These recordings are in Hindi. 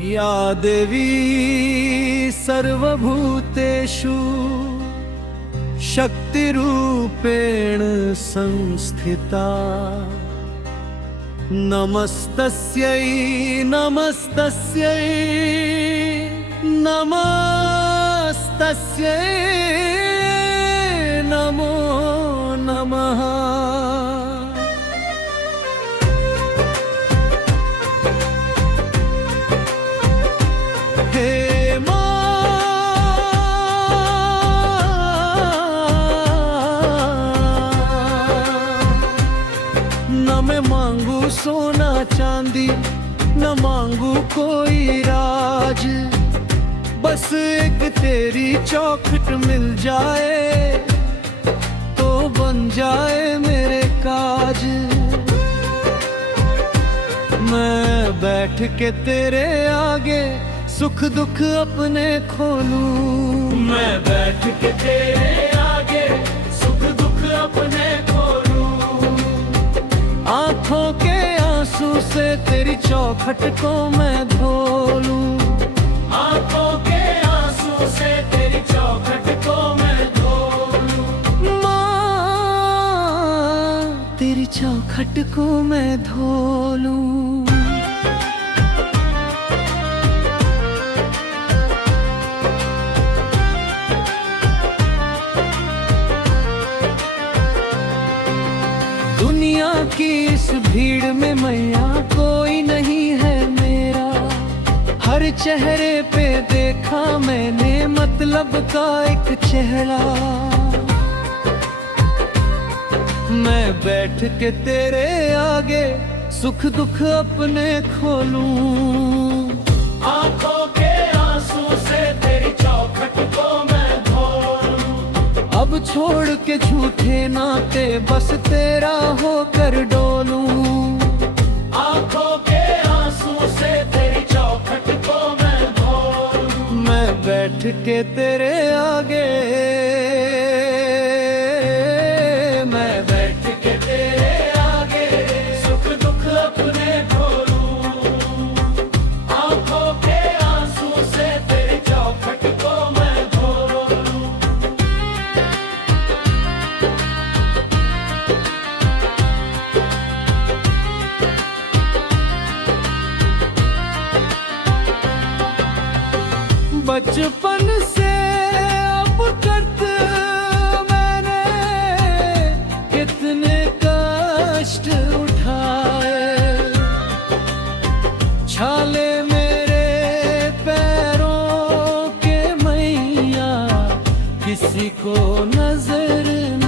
या देवी सर्वभूतेषु शक्तिरूपेण संस्थिता नमस्तस्यै नमस्तस्यै नमस्तस्यै नमो नमः। हे मांगू सोना चांदी न मांगू कोई राज, बस एक तेरी चौखट मिल जाए तो बन जाए मेरे काज। मैं बैठ के तेरे आगे सुख दुख अपने खोलूं, मैं बैठ के तेरे आगे सुख दुख अपने खोलूं। आँखों के आंसू से तेरी चौखट को मैं धो लूं, आँखों के आंसू से तेरी चौखट को मैं धो लूं। माँ तेरी चौखट को मैं धो लूं। दुनिया की इस भीड़ में मैया कोई नहीं है मेरा, हर चेहरे पे देखा मैंने मतलब का एक चेहरा। मैं बैठ के तेरे आगे सुख दुख अपने खोलूं, आंखों के आंसू से तेरी चौखट को मैं धो लूं। अब छोड़ के झूठे नाते बस तेरा होकर डोलूं, आंखों के आंसू से तेरी चौखट को मैं धो लूं। मैं बैठ के तेरे आगे, मैं बैठ के तेरे आगे सुख दुख अपने खोलूं, आंखों के आंसू से तेरी चौखट को मैं धो लूं। बचपन से अब तक मैंने कितने कष्ट उठाए, छाले मेरे पैरों के मैया किसी को नजर न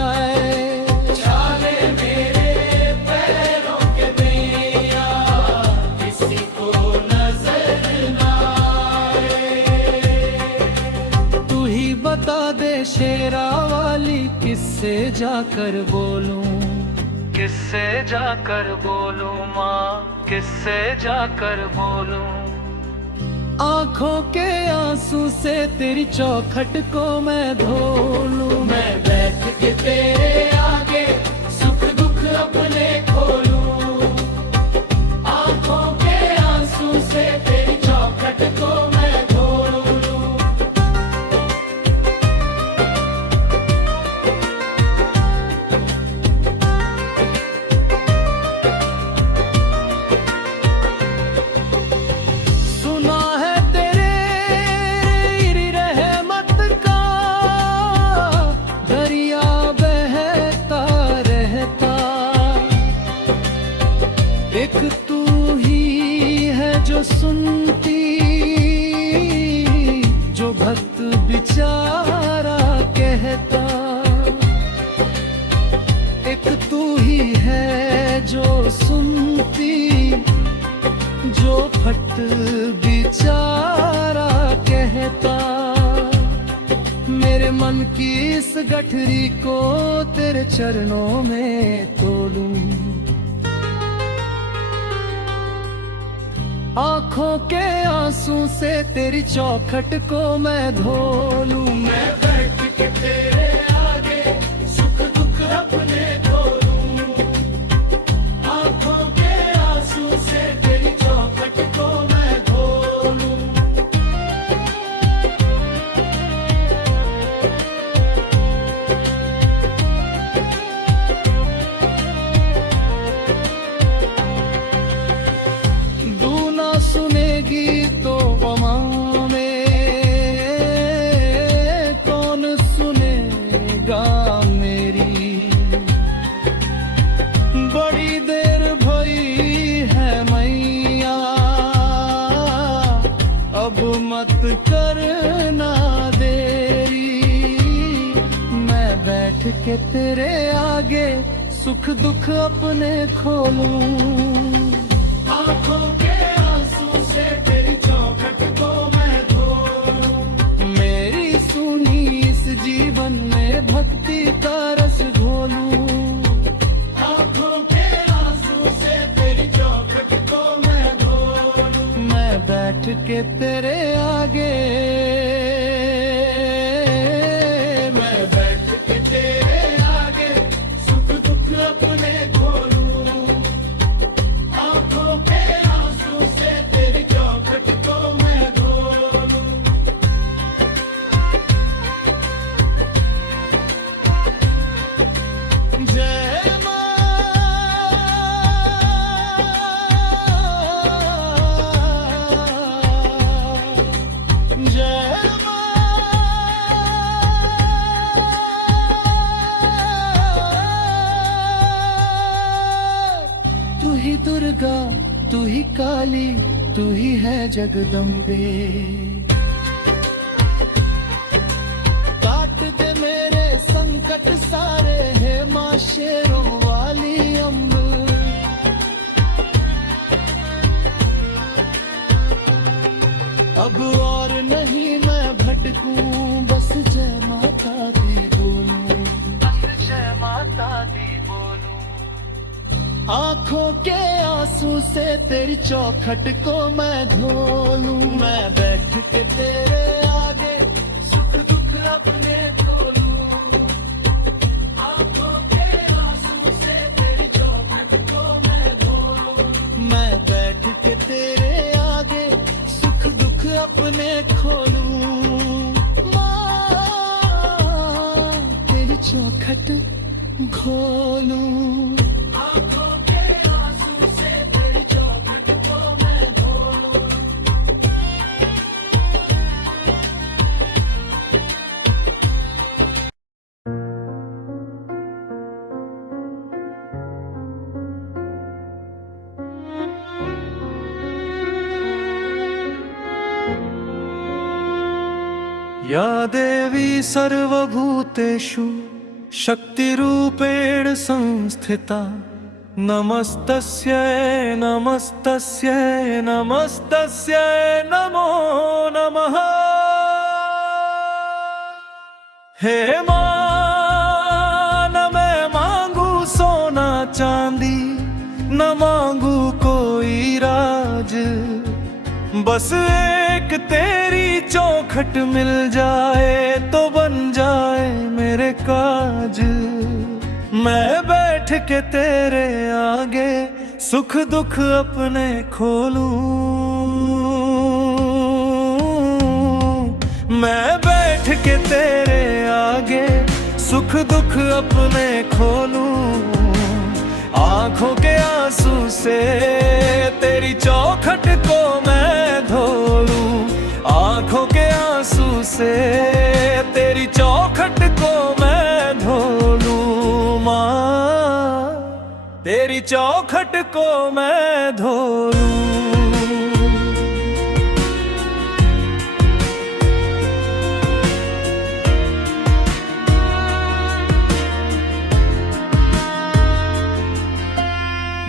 आए, छाले मेरे पैरों के मैया किसी को नजर न बता दे शेरा वाली किससे जाकर बोलूं, किससे जाकर बोलूं माँ किससे जाकर बोलूं। आंखों के आंसू से तेरी चौखट को मैं धो लूं, मैं बैठ के तेरे आगे सुख दुख अपने खोलूं, आंखों के आंसू से तेरी चौखट को मैं धो लूं। एक तू ही है जो सुनती, जो भक्त बेचारा कहता, एक तू ही है जो सुनती, जो भक्त बेचारा कहता। मेरे मन की इस गठरी को तेरे चरणों में तोड़ूं, आंखों के आंसू से तेरी चौखट को मैं धो लूं, मैं बैठ के तेरे आगे सुख दुख अपने धो लूं, आंखों के आंसू से तेरी चौखट को मैं धो बैठ के तेरे आगे सुख दुख अपने खोलूं। आंखों के आंसू से तेरी चौखट को मैं धोलूं। मेरी सुनी इस जीवन में भक्ति का रस घोलूं। आंखों के आंसू से तेरी चौखट को मैं धोलूं। मैं बैठ के तेरे आगे, अपने खोलूं। आंखों के आंसू से तेरी चौखट को मैं धोलूं। जय मां, जय दुर्गा, तू ही काली, तू ही है जगदम्बे। काट दे मेरे संकट सारे, है मां शेरों वाली अम्ब। अब और नहीं मैं भटकूं, बस जय माता दी बोलूं। बस जय माता दी बोलूं। आंखों के आंसू से तेरी चौखट को मैं धोलूं। मैं बैठ के तेरे आगे सुख दुख अपने खोलूं। आंखों के आंसू से तेरी चौखट को मैं धोलूं। मैं बैठ के तेरे आगे सुख दुख अपने खोलूं। मां तेरी चौखट खोलूं। या देवी सर्वभूतेषु शक्तिरूपेण संस्थिता, नमस्तस्यै नमस्तस्यै नमस्तस्यै नमो नमः। हे मां, न मैं मांगू सोना चांदी, न मांगू कोई राज, बस एक तेरी चौखट मिल जाए तो बन जाए मेरे काज। मैं बैठ के तेरे आगे सुख दुख अपने खोलूं। मैं बैठ के तेरे आगे सुख दुख अपने खोलूं। आंखों के आंसू से तेरी चौखट को मैं धोलूं। आंखों के आंसू से तेरी चौखट को मैं धोलूं। मां तेरी चौखट को मैं धोलूं।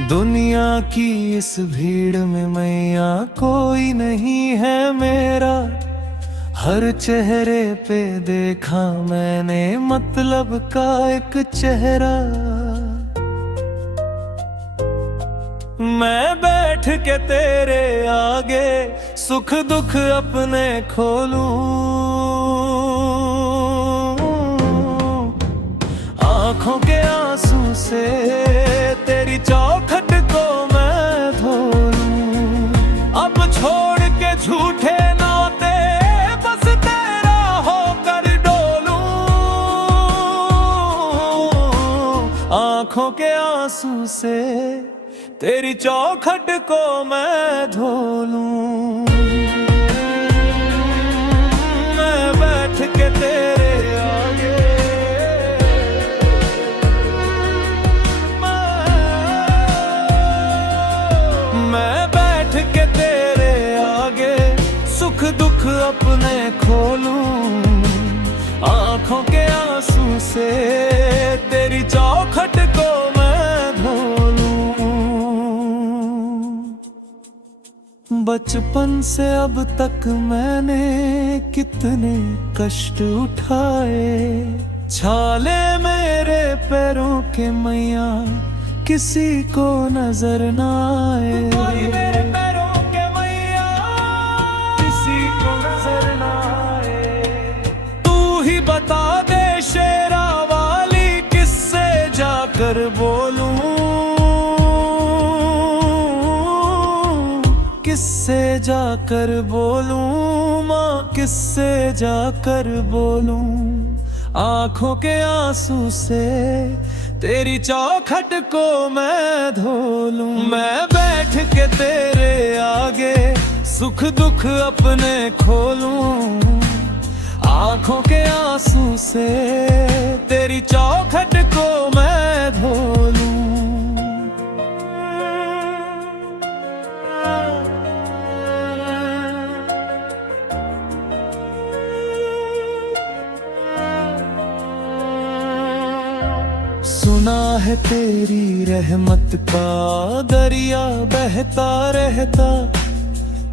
दुनिया की इस भीड़ में मैया कोई नहीं है मेरा। हर चेहरे पे देखा मैंने मतलब का एक चेहरा। मैं बैठ के तेरे आगे सुख दुख अपने खोलूं। आंखों के आंसू से तेरी चौखट को मैं धोलूं। अब छोड़ के झूठे नाते बस तेरा होकर डोलूं। आंखों के आंसू से तेरी चौखट को मैं धोलूं। मैं बैठ के तेरे आगे, मैं बैठ के तेरे आगे सुख दुख अपने खोलूं। आंखों के आंसू से बचपन से अब तक मैंने कितने कष्ट उठाए, छाले मेरे पैरों के मैया किसी को नजर न आए। मेरे पैरों के मैया किसी को नजर न आए। तू ही बता दे शेरा वाली किससे जाकर बोलूं, किससे जाकर बोलूं माँ, किससे जाकर बोलूं। आंखों के आंसू से तेरी चौखट को मैं धो लूं। मैं बैठ के तेरे आगे सुख दुख अपने खोलूं। आंखों के आंसू से तेरी चौखट को मैं धो लूं। सुना है तेरी रहमत का दरिया बहता रहता,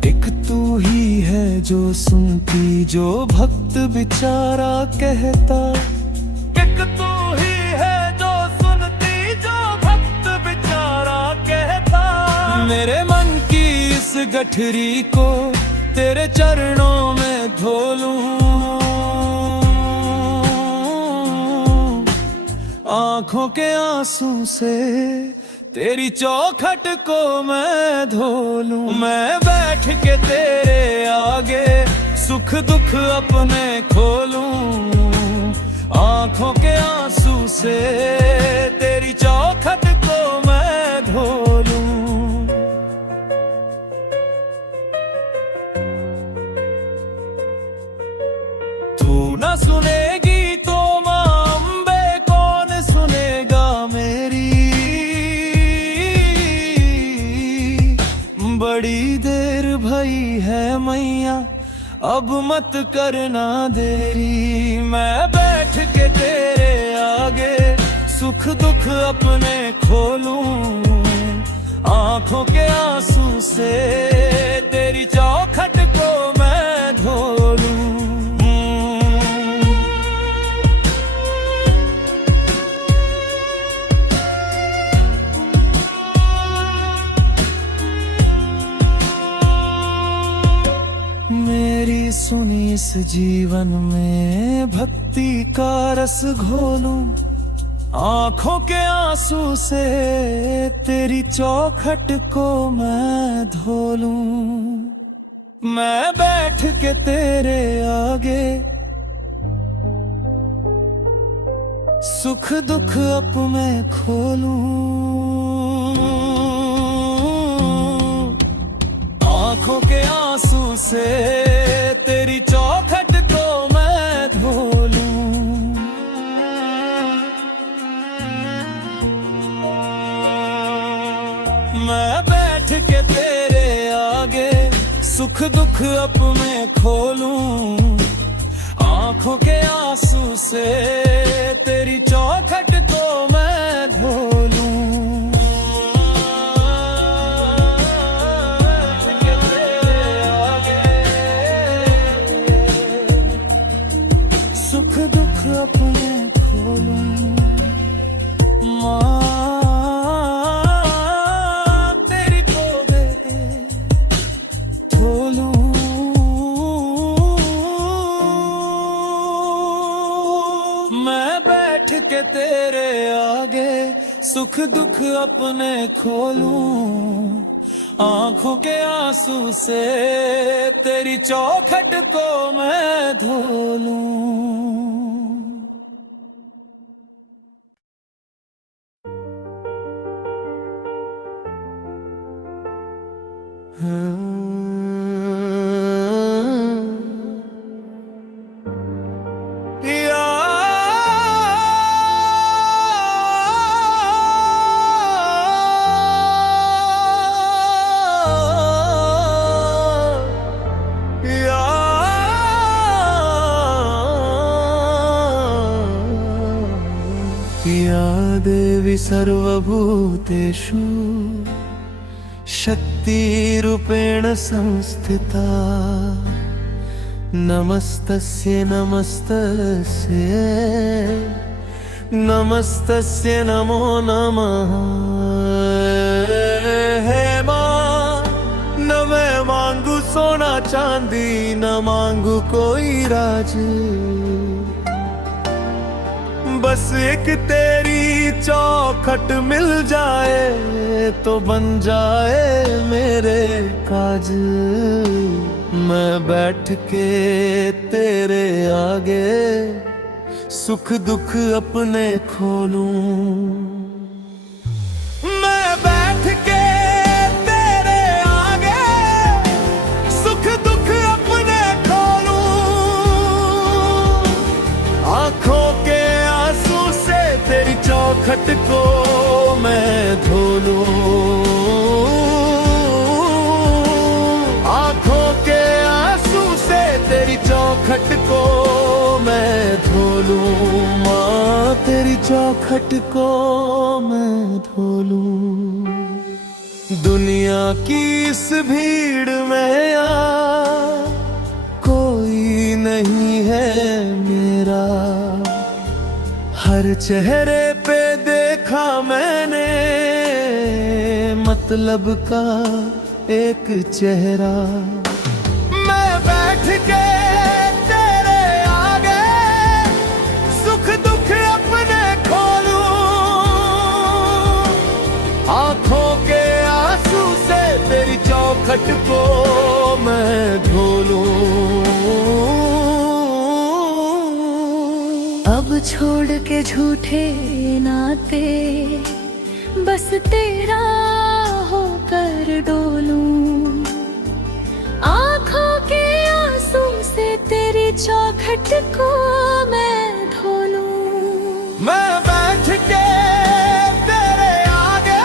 एक तू ही है जो सुनती जो भक्त बेचारा कहता। एक तू ही है जो सुनती जो भक्त बेचारा कहता। मेरे मन की इस गठरी को तेरे चरणों में धो लूं। आंखों के आंसू से तेरी चौखट को मैं धो लूं। मैं बैठ के तेरे आगे सुख दुख अपने खोलूं। आंखों के आंसू से तेरी चौखट को मैं धो लूं। तू न सुनेगी बड़ी देर भई है मैया, अब मत करना देरी। मैं बैठ के तेरे आगे सुख दुख अपने खोलूं। आंखों के आंसू से तेरी चौखट को मैं धो लूं। मेरी सुनी इस जीवन में भक्ति का रस घोलूं। आंखों के आंसू से तेरी चौखट को मैं धो लूं। मैं बैठ के तेरे आगे सुख दुख अप मैं खोलूं। आंखों के आंसू से तेरी चौखट को मैं धो लूं। मैं बैठ के तेरे आगे सुख दुख अपने खोलूं। आंखों के आंसू से तेरी चौखट को मैं धो लूं। सुख दुख अपने खोलूं। माँ तेरी गोदे खोलूं। मैं बैठ के तेरे आगे सुख दुख अपने खोलूं। आंखों के आंसू से तेरी चौखट को मैं धो लूं। या देवी सर्वभूतेषु शक्ति शक्तिरूपेण संस्थिता। नमस्तस्यै नमस्तस्यै नमस्तस्यै नमो नमः। हे माँ, न मैं मांगू सोना चांदी, न मांगू कोई राज, बस एक तेरी चौखट मिल जाए तो बन जाए मेरे काज। मैं बैठ के तेरे आगे सुख दुख अपने खोलूं। मैं बैठ के तेरे आगे सुख दुख अपने खोलूं। आंखों के आंसू से तेरी चौखट को मैं धो लूं। आंखों के आंसू से तेरी चौखट को मैं धो लूं। माँ, तेरी चौखट को मैं धो लूं। दुनिया की इस भीड़ में यार कोई नहीं है मेरा। हर चेहरे पे देखा मैंने मतलब का एक चेहरा। मैं बैठ के तेरे आगे सुख दुख अपने खोलूं। आंखों के आंसू से तेरी चौखट को मैं धो लूं। अब छोड़ के झूठे नाते, बस तेरा होकर डोलूं। आँखों के आंसू से तेरी चौखट को मैं धो लूं। मैं बैठ के तेरे आगे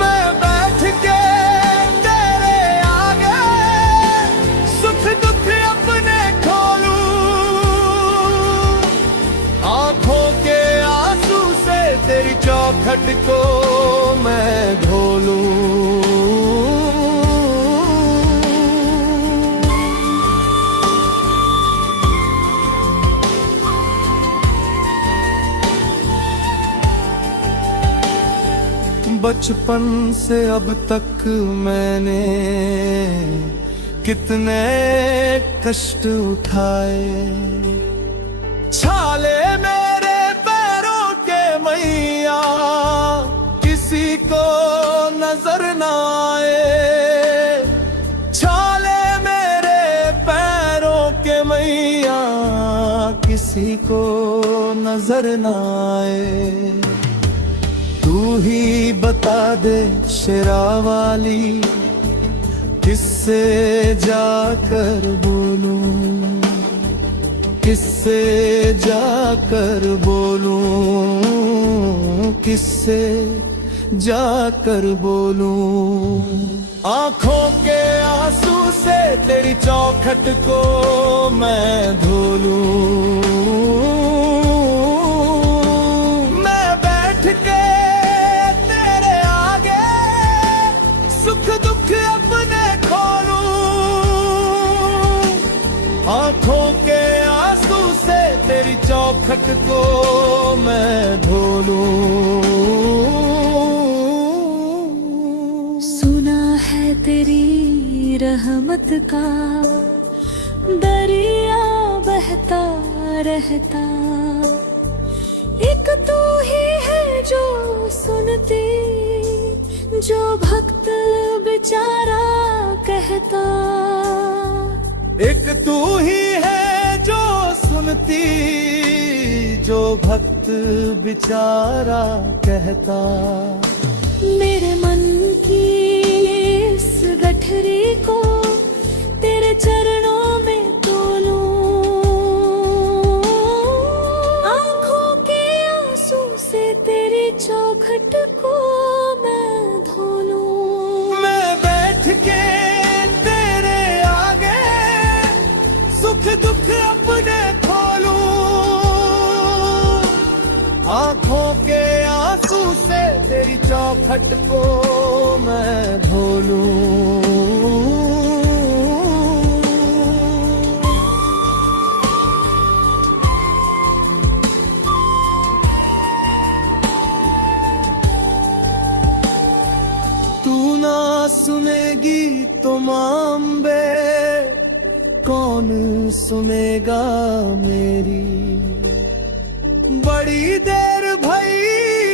मैं बैठ के तेरे आगे सुख दुख अपने खोलूं। आंखों के आंसू से तेरी चौखट को मैं धो लूं। बचपन से अब तक मैंने कितने कष्ट उठाए। छाले मेरे पैरों के मैया किसी को नजर न आए। छाले मेरे पैरों के मैया किसी को नजर न आए। तू ही बता दे शेरा वाली, किससे जाकर बोलूं, किससे जाकर बोलूं, किससे जाकर बोलूं। आंखों के आंसू से तेरी चौखट को मैं धो लूं। मैं बैठ के तेरे आगे सुख दुख अपने खोलूं। आंखों के आंसू से तेरी चौखट को मैं धो लूं। सुना है तेरी रहमत का दरिया बहता रहता। एक तू ही है जो सुनती, जो भक्त बेचारा कहता। एक तू ही है जो सुनती, जो भक्त बेचारा कहता। मेरे मन की इस गठरी को तेरे चरणों में तोलूं। आंखों के आंसू से तेरी चौखट को मैं धो लूं। मैं बैठ के तेरे आगे सुख दुख अपने खोलूं। आंखों चौखट को मैं धो लूं। तू ना सुनेगी तो मांबे कौन सुनेगा मेरी। बड़ी देर भई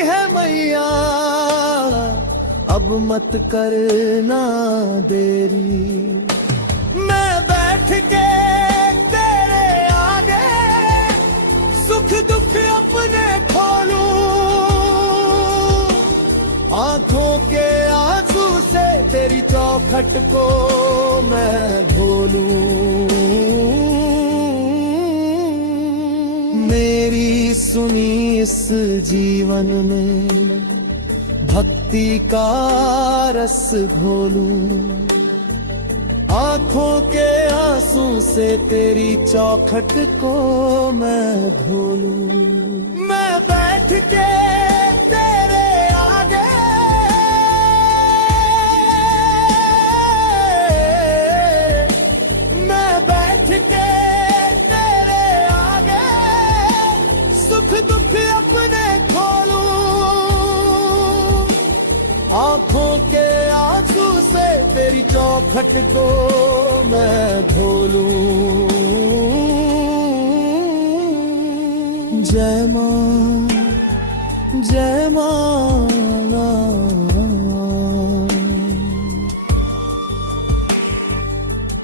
है मैया अब मत करना देरी। मैं बैठ के तेरे आगे सुख दुख अपने खोलूं। आंखों के आंसू से तेरी चौखट को मैं धो लूं। मेरी सुनी इस जीवन में भक्ति का रस घोलूं। आंखों के आंसू से तेरी चौखट को मैं धो लूं। मैं बैठ के तेरे आगे मैं बैठ के तेरे आगे सुख दुख अपने खोलूं। आंखों के आंसू से तेरी चौखट को मैं धो लूं। जय मां जय मां।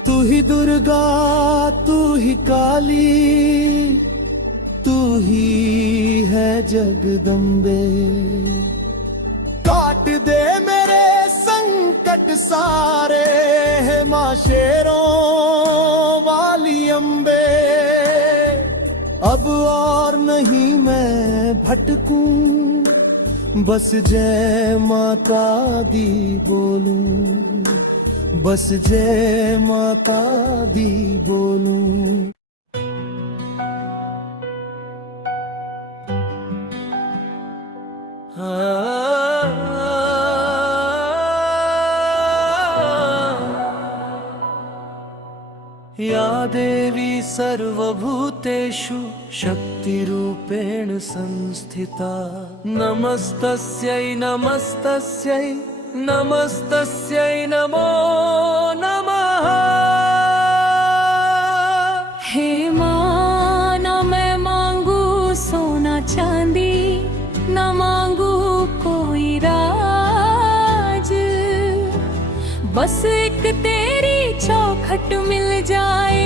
तू ही दुर्गा तू ही काली तू ही है जगदम्बे। काट दे मेरे संकट सारे है मां शेरों वाली अम्बे। अब और नहीं मैं भटकूं बस जय माता दी बोलूं। बस जय माता दी बोलूं। या देवी सर्वभूतेषु शक्तिरूपेण संस्थिता। नमस्तस्यै नमस्तस्यै नमस्तस्यै नमो नमः। हे मां ना मैं मांगू सोना चांदी ना मांगू कोई राज। बस एक तेरी चौखट मिल जाए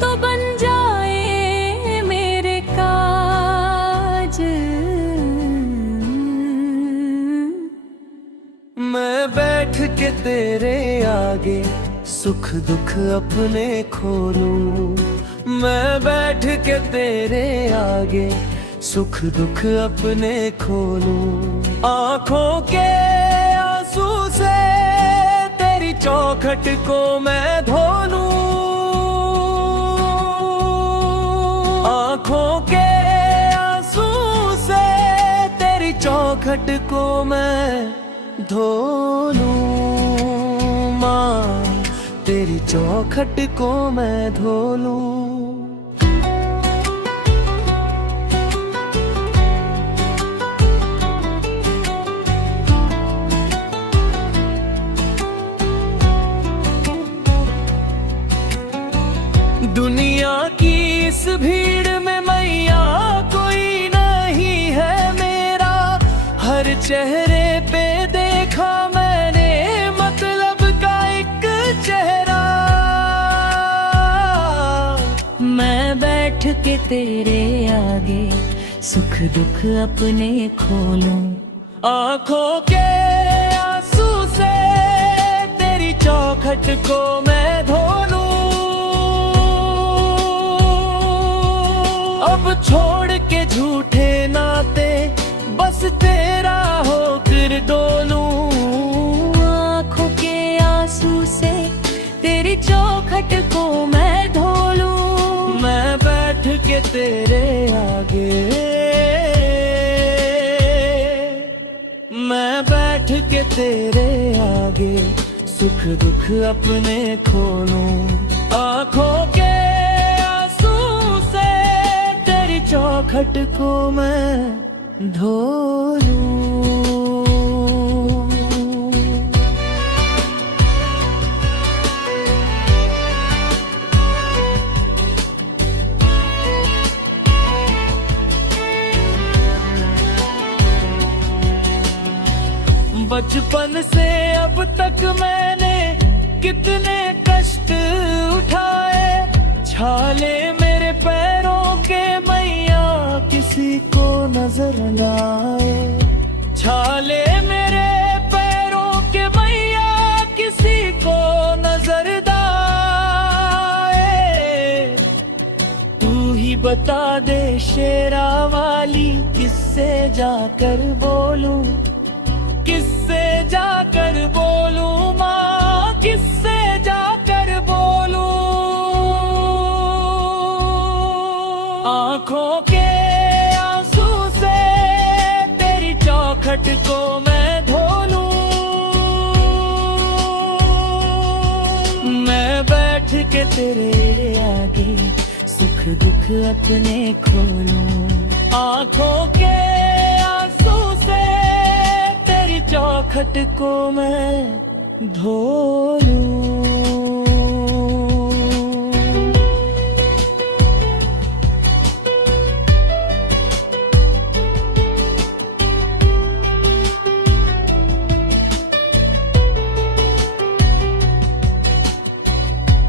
तो बन जाए मेरे काज। मैं बैठ के तेरे आगे सुख दुख अपने खोलूं। मैं बैठ के तेरे आगे सुख दुख अपने खोलूं। आंखों के आंसू से तेरी चौखट को मैं धो लूं। आंखों के आंसू से तेरी चौखट को मैं धो लूं। मां तेरी चौखट को मैं धो लूं। दुनिया की इस भीड़ में मैया कोई नहीं है मेरा। हर चेहरे पे देखा मैंने मतलब का एक चेहरा। मैं बैठ के तेरे आगे सुख दुख अपने खोलूं। आंखों के आंसू से तेरी चौखट को मैं धो लूं। अब छोड़ के झूठे नाते बस तेरा होकर डोलूं। आँखों के आंसू से तेरी चौखट को मैं धो लूं। मैं बैठ के तेरे आगे मैं बैठ के तेरे आगे सुख दुख अपने खोलूं, आंखों के आंसू से तेरी चौखट को मैं धो लूं। बचपन से अब तक मैंने कितने कष्ट उठाए, छाले मेरे पैरों के मैया किसी को नजर न आए, छाले मेरे पैरों के मैया किसी को नजर न आए। तू ही बता दे शेरा वाली किससे जाकर बोलूं, किससे जाकर बोलूं माँ, किससे जाकर बोलूं। आंखों के आंसू से तेरी चौखट को मैं धो लूं, मैं बैठ के तेरे आगे सुख दुख अपने खोलूं, आंखों के आंसू से चौखट को मैं धो लूं।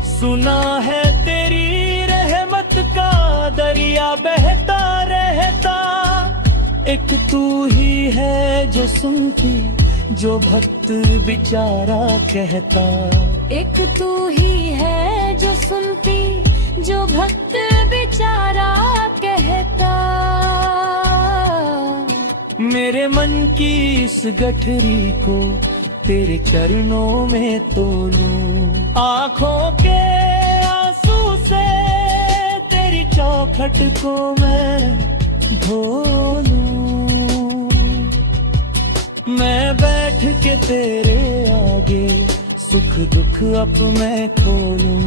सुना है तेरी रहमत का दरिया बहता रहता, एक तू ही है जो सुनती जो भक्त बेचारा कहता, एक तू ही है जो सुनती जो भक्त बेचारा कहता। मेरे मन की इस गठरी को तेरे चरणों में तोलूं, आंखों के आंसू से तेरी चौखट को मैं धो लूं, मैं बैठ के तेरे आगे सुख दुख अब मैं खोलूं,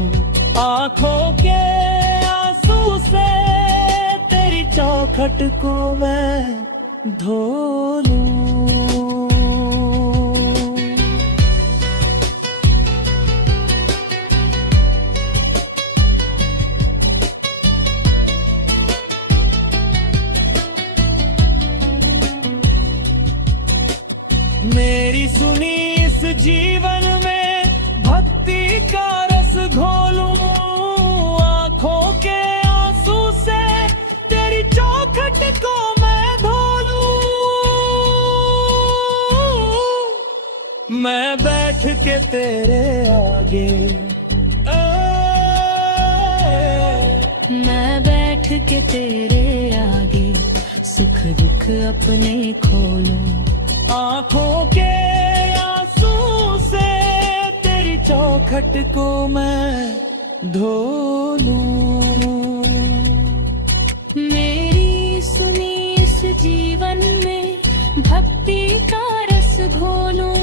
आंखों के आंसू से तेरी चौखट को मैं धो लूं। मेरी सुनी इस जीवन में भक्ति का रस घोलूं, आंखों के आंसू से तेरी चौखट को मैं धो लूं, मैं बैठ के तेरे आगे मैं बैठ के तेरे आगे सुख दुख अपने खोलूं, आंखों के आंसू से तेरी चौखट को मैं धो लूं। मेरी सुनी इस जीवन में भक्ति का रस घोलूं,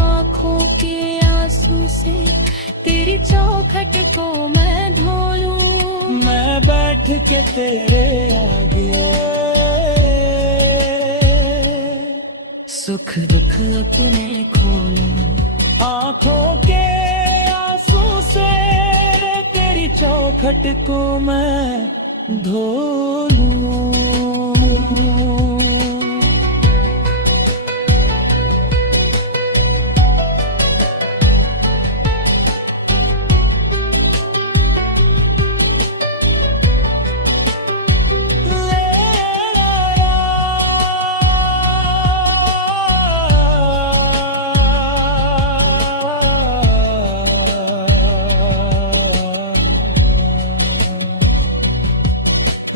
आंखों के आंसू से तेरी चौखट को मैं धो लूं, मैं बैठ के तेरे आगे सुख दुख अपने खोलूं, आंखों के आंसू से तेरी चौखट को मैं धो लूं।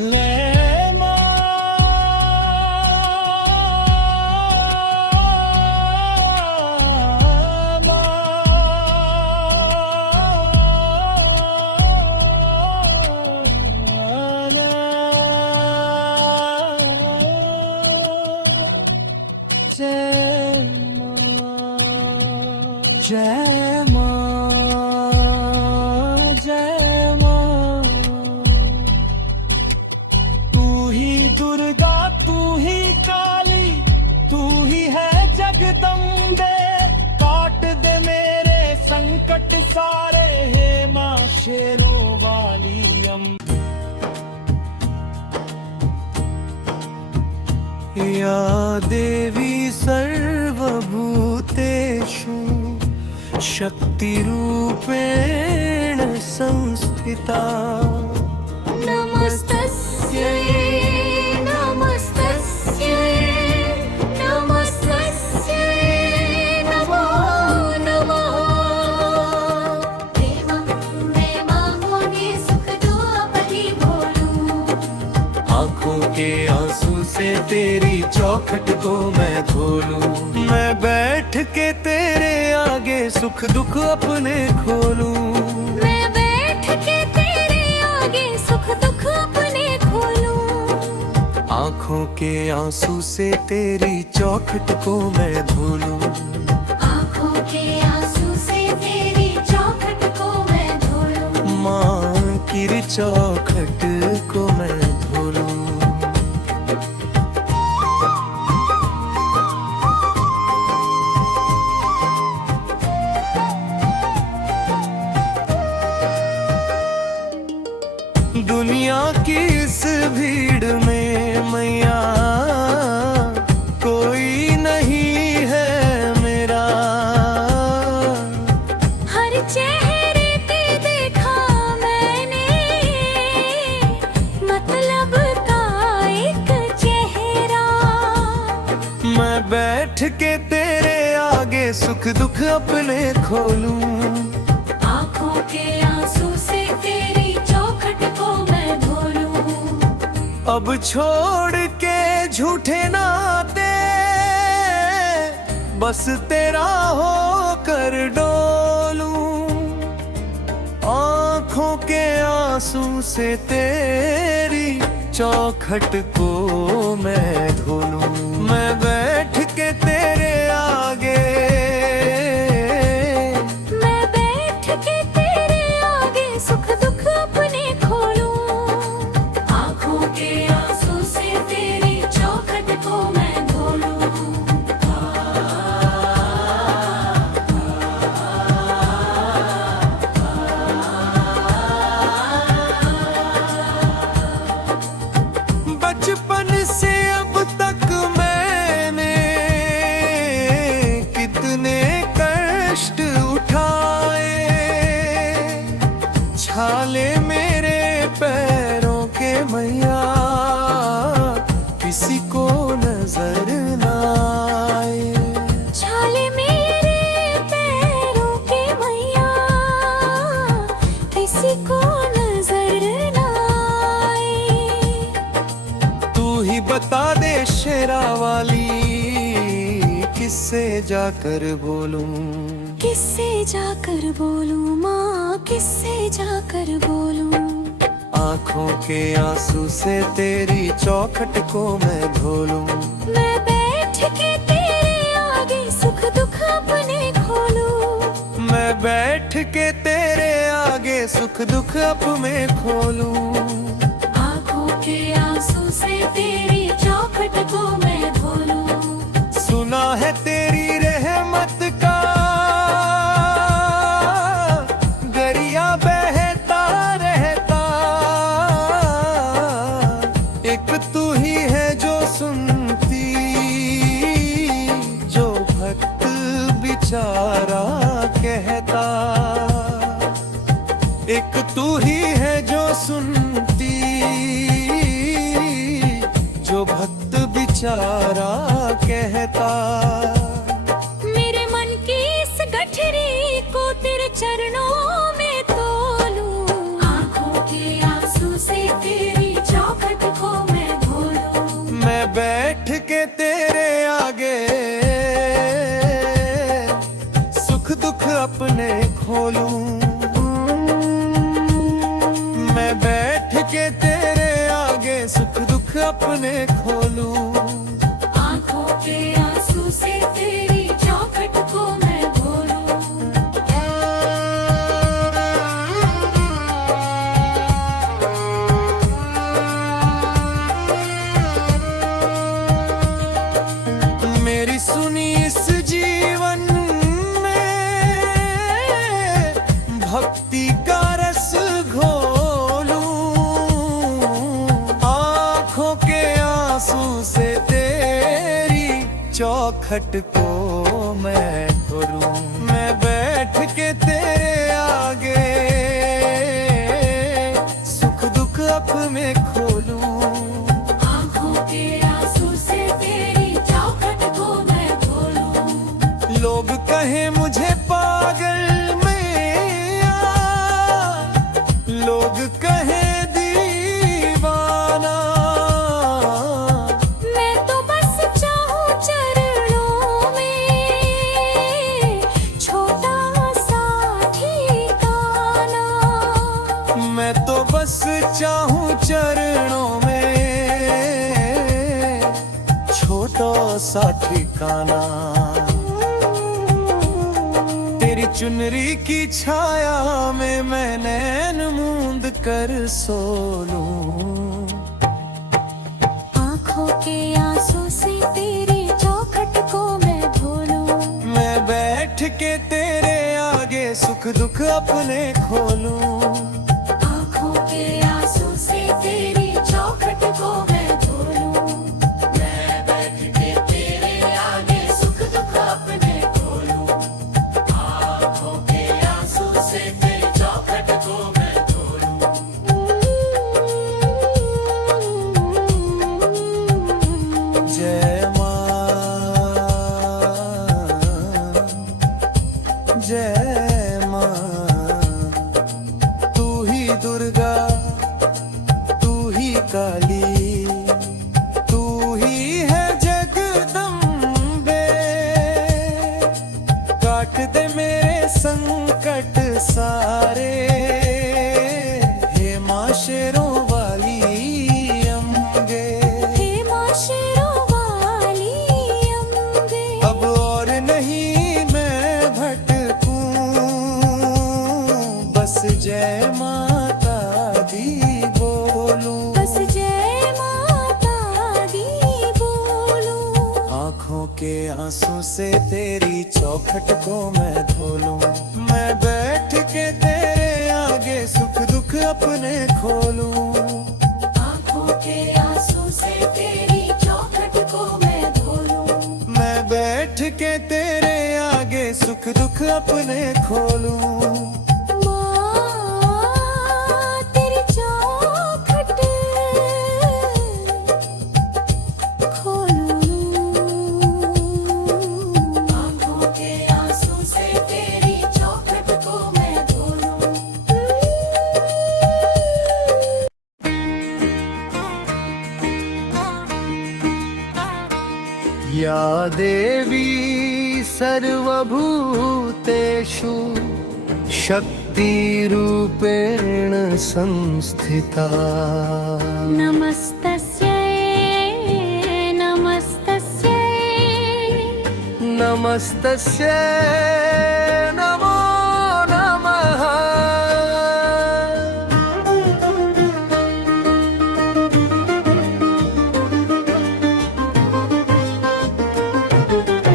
ले सारे हे माँ शेरों वाली या देवी सर्वभूतेषु शक्तिरूपेण संस्थिता नमस्तस्यै नमस्तस्यै नमस्तस्यै नमो नमः। मैं मांगोगे सुख दो अपनी बोलूं, आंखों के आंसू से तेरी चौखट को मैं खोलूं। मैं बैठ के तेरे आगे सुख दुख अपने खोलूं। मैं बैठ के तेरे आगे सुख दुख अपने खोलूं। आंखों के आंसू से तेरी चौखट को मैं धोलूं। आंखों के आंसू से तेरी चौखट को मैं धोलूं। माँ की चौखट को मैं धोलूं। दुनिया की इस भीड़ में मैया कोई नहीं है मेरा। हर चेहरे पे देखा मैंने मतलब का एक चेहरा। मैं बैठ के तेरे आगे सुख दुख अपने खोलूं। आंखों के आंसू से तेरी चौखट को मैं धोलूं। अब छोड़ के झूठे नाते बस तेरा होकर डोलूं। आंखों के आंसू से तेरी चौखट को मैं धोलूं। मैं बैठ के तेरे आगे, मैं बैठ के तेरे आगे सुख दुख अपने खोलूं। आंखों के आंसू से तेरी चौखट को मैं धोलूं। बचपन से अब तक मैंने कितने कष्ट उठाए। छाले मेरे पैरों के मैया किसी को नजर ना आए। छाले मेरे पैरों के मैया किसी को नजर ना आए। तू ही बता दे शेरा वाली किससे जाकर बोलूं। किससे जाकर बोलूं माँ, किससे जाकर बोलूं। आंखों के आंसू से तेरी चौखट को मैं धोलूं। मैं बैठ के तेरे आगे सुख दुख अपने खोलूं। मैं बैठ के तेरे आगे सुख दुख अपने खोलूं। आंखों के आंसू से तेरी चौखट को मैं धोलूं। सुना है तेरी रहमत का दरिया बहता रहता। एक तू ही है जो सुनती, जो भक्त बेचारा कहता। एक तू ही है जो सुनती, जो भक्त बेचारा कहता। मेरे मन की इस गठरी को तेरे चरणों में तोलूं। आंखों के आंसू से तेरी चौखट को मैं धोलूं। मैं बैठ के तेरे आगे सुख दुख अपने खोलूं। मैं बैठ के तेरे आगे सुख दुख अपने खोलूं। आंखों के आंसू से तेरी चौखट को मैं धोलूं। मेरी सुनी इस जीवन में चौखट को मैं खोलूं, मैं बैठ के तेरे आगे सुख दुख अपने खोलूं। आँखों के आंसू से तेरी चौखट को मैं खोलूं। लोग कहे मुझे पागल मैया, लोग कहे दीवाना, मैं तो बस चाहूं चरणों में छोटा सा ठिकाना। मैं तो बस चाहूं चरणों में छोटा सा ठिकाना। तेरी चुनरी की छाया में मैं नैन मूंद कर सो लूं। आँखों के आंसू से तेरी चौखट को मैं धोलूं। मैं बैठ के तेरे आगे सुख दुख अपने खोलूं। आँखों के आंसू से तेरी चौखट को मैं धोलूं। मैं बैठ के तेरे आगे सुख दुख अपने खोलूं। आँखों के आंसू से तेरी चौखट को मैं धोलूं। जय माँ, जय माँ, तू ही दुर्गा, तू ही काली, तू ही है जगदम्बे। काट दे मेरे संकट सारे, हे माँ शेरों वाली अम्बे। हे माँ शेरों वाली अम्बे। अब और नहीं मैं भटकूं, बस जय माता दी बोलूं। बस जय माता दी बोलूं। आँखों के आंसू से तेरी चौखट को मैं धोलूं। मैं बैठ के तेरे आगे सुख दुख अपने खोलूं। आँखों के आंसू से तेरी चौखट को मैं धोलूं। मैं बैठ के तेरे आगे सुख दुख अपने खोलूं। माँ तेरी चौखट खोलूं। आँखों के आंसू से तेरी चौखट को मैं धोलूं। या देवी सर्वभूतेषु शक्तिरूपेण संस्थिता। नमस्तस्यै नमस्तस्यै नमस्तस्यै नमो नमः।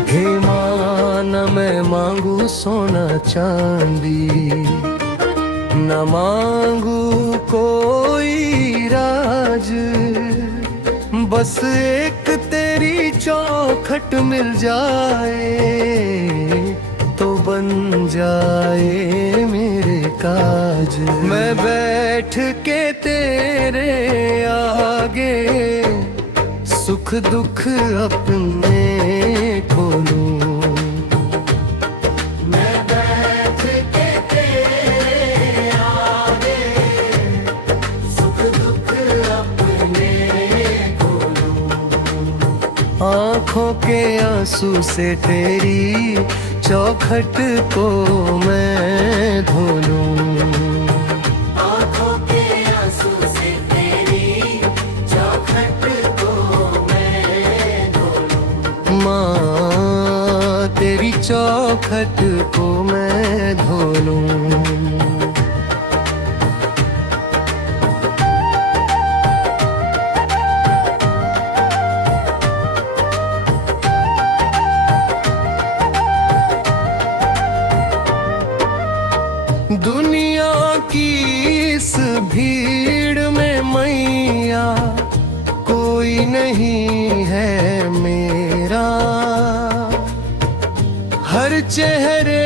हे माँ, न मैं मांगू सोना चांदी, न मांगू कोई राज, बस एक तेरी चौखट मिल जाए तो बन जाए मेरे काज। मैं बैठ के तेरे आगे सुख दुख अपने खोलूं। मैं बैठ के तेरे आगे सुख दुख अपने खोलूं। आँखों के आंसू से तेरी चौखट को मैं धोलूं। आँखों के आंसू से तेरी चौखट को मैं धोलूं। माँ तेरी चौखट को मैं धोलूं। दुनिया की इस भीड़ में मैया कोई नहीं है मेरा। चेहरे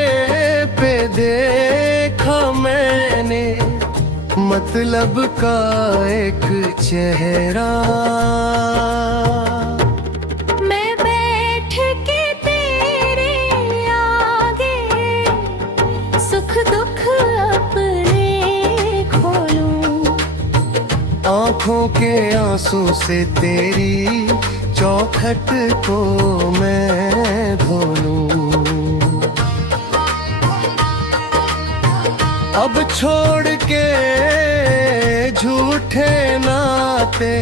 पे देखा मैंने मतलब का एक चेहरा। मैं बैठ के तेरे आगे सुख दुख अपने खोलूं, आंखों के आंसू से तेरी चौखट को मैं धो लूं। अब छोड़ के झूठे नाते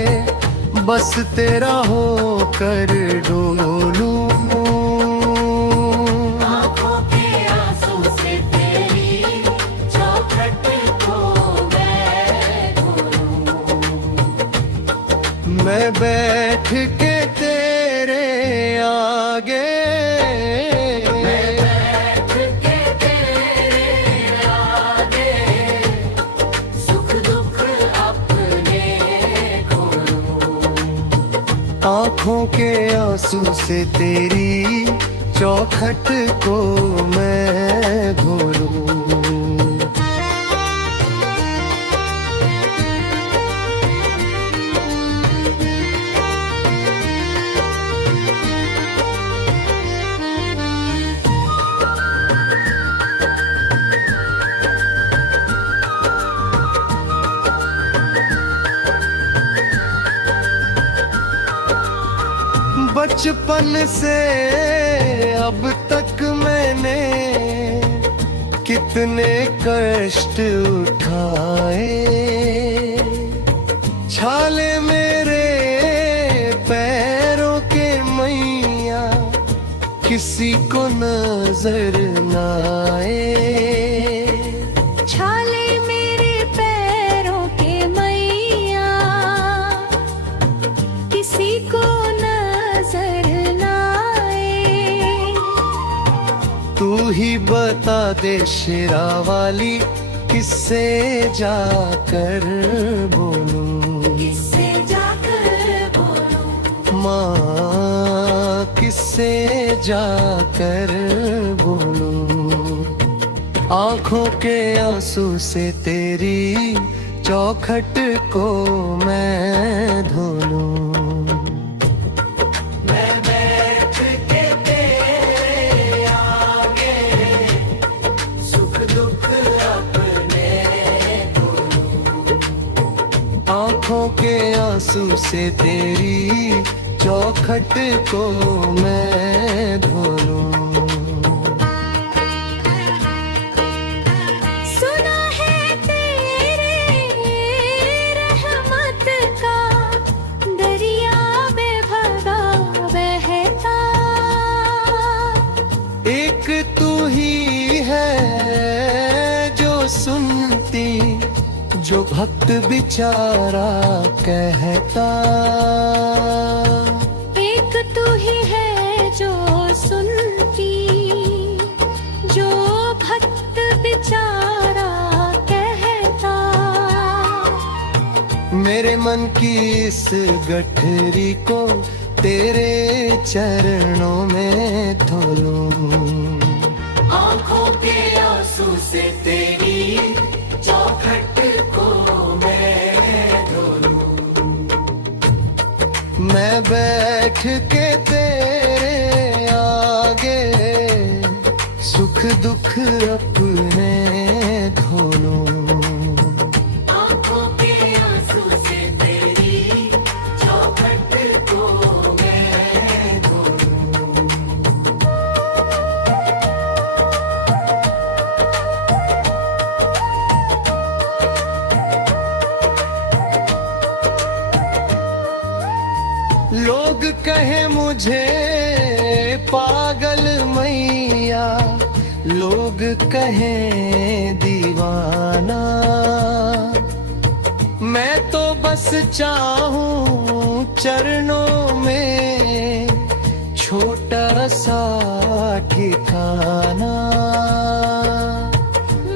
बस तेरा होकर डोलूं। आँखों के आंसू से तेरी चौखट को मैं खोलूं, मैं बैठ के तेरे आगे बैठ के तेरे आगे सुख दुख अपने खोलूं, आंखों के आंसू से तेरी चौखट को मैं धो लूं। बचपन से अब तक मैंने कितने कष्ट उठाए, छाले मेरे पैरों के मैया किसी को नजर न आए। छाले मेरे पैरों के मैया किसी को नजर न आए। तू ही बता दे शेरा वाली किससे जाकर बोलूं, किससे जाकर बोलूं, माँ किससे जाकर बोलूं। आंखों के आंसू से तेरी चौखट को मैं धो लूं। आंखों के आंसू से तेरी चौखट को मैं धो लूं। सुना है तेरे रहमत का दरिया बेभगा बहता, एक तू ही है जो सुनती जो भक्त बेचारा कहता। एक तू ही है जो सुनती जो भक्त बेचारा कहता। मेरे मन की इस गठरी को तेरे चरणों में धो लूं। आँखों के आंसू से तेरी चौखट को मैं धो लूं, मैं बैठ के तेरे आगे सुख दुख अपने खोलूं। आँखों के आंसू से तेरी चौखट को मैं धो लूं। लोग कहे मुझे पागल मैया, लोग कहें दीवाना, मैं तो बस चाहूं चरणों में छोटा सा ठिकाना।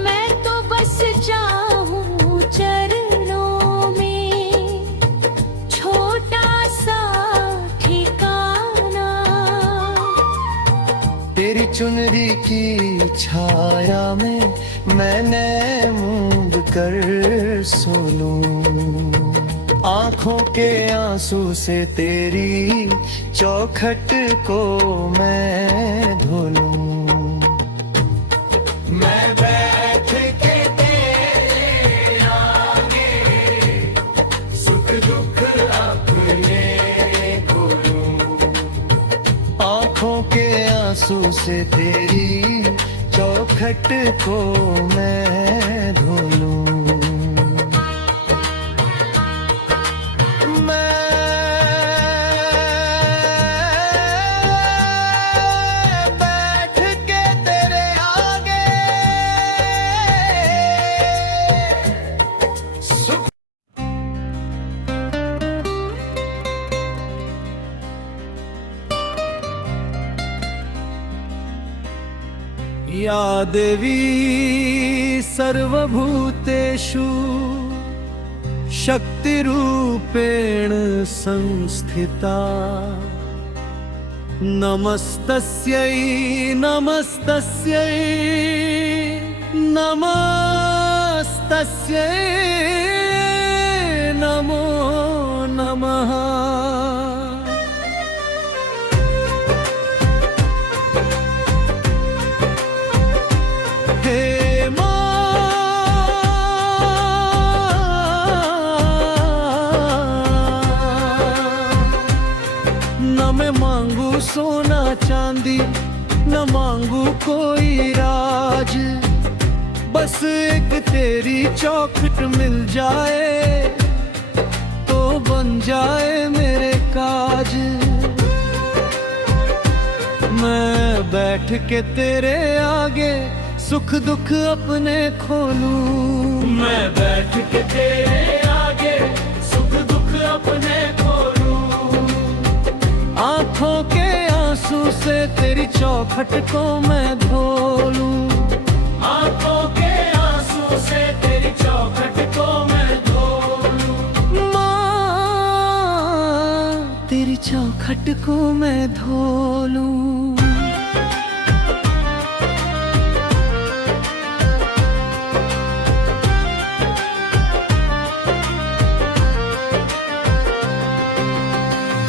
मैं तो बस चाहूं चरणों में छोटा सा ठिकाना। तेरी चुनरी की छाया में मैंने मूंद कर सो लूं। आंखों के आंसू से तेरी चौखट को मैं धो लूं। मैं बैठ के तेरे आगे सुख दुख अपने खोलूं। आंखों के आंसू से तेरी चौखट को मैं धो लूं। या देवी सर्वभूतेषु शक्तिरूपेण संस्थिता नमस्तस्यै नमस्तस्यै नमस्तस्यै नमो नमः। सोना चांदी न मांगू कोई राज, बस एक तेरी चौखट मिल जाए तो बन जाए मेरे काज। मैं बैठ के तेरे आगे सुख दुख अपने खोलूं। मैं बैठ के तेरे आगे सुख दुख अपने खोलूं। आंखों के आंसू से तेरी चौखट को मैं धो लूं। आंखों के आंसू से तेरी चौखट को मैं धो लूं। माँ तेरी चौखट को मैं धो लूं।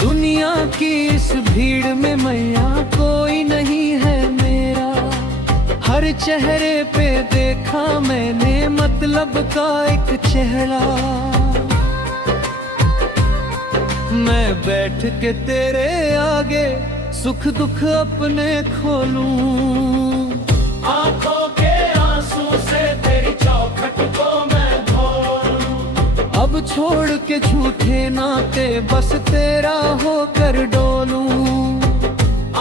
दुनिया की इस भीड़ में मैया कोई नहीं है मेरा। हर चेहरे पे देखा मैंने मतलब का एक चेहरा। मैं बैठ के तेरे आगे सुख दुख अपने खोलूं। आंखों के आंसू से तेरी चौखट को मैं धो लूं। अब छोड़ के झूठे नाते बस तेरा होकर डोलूं।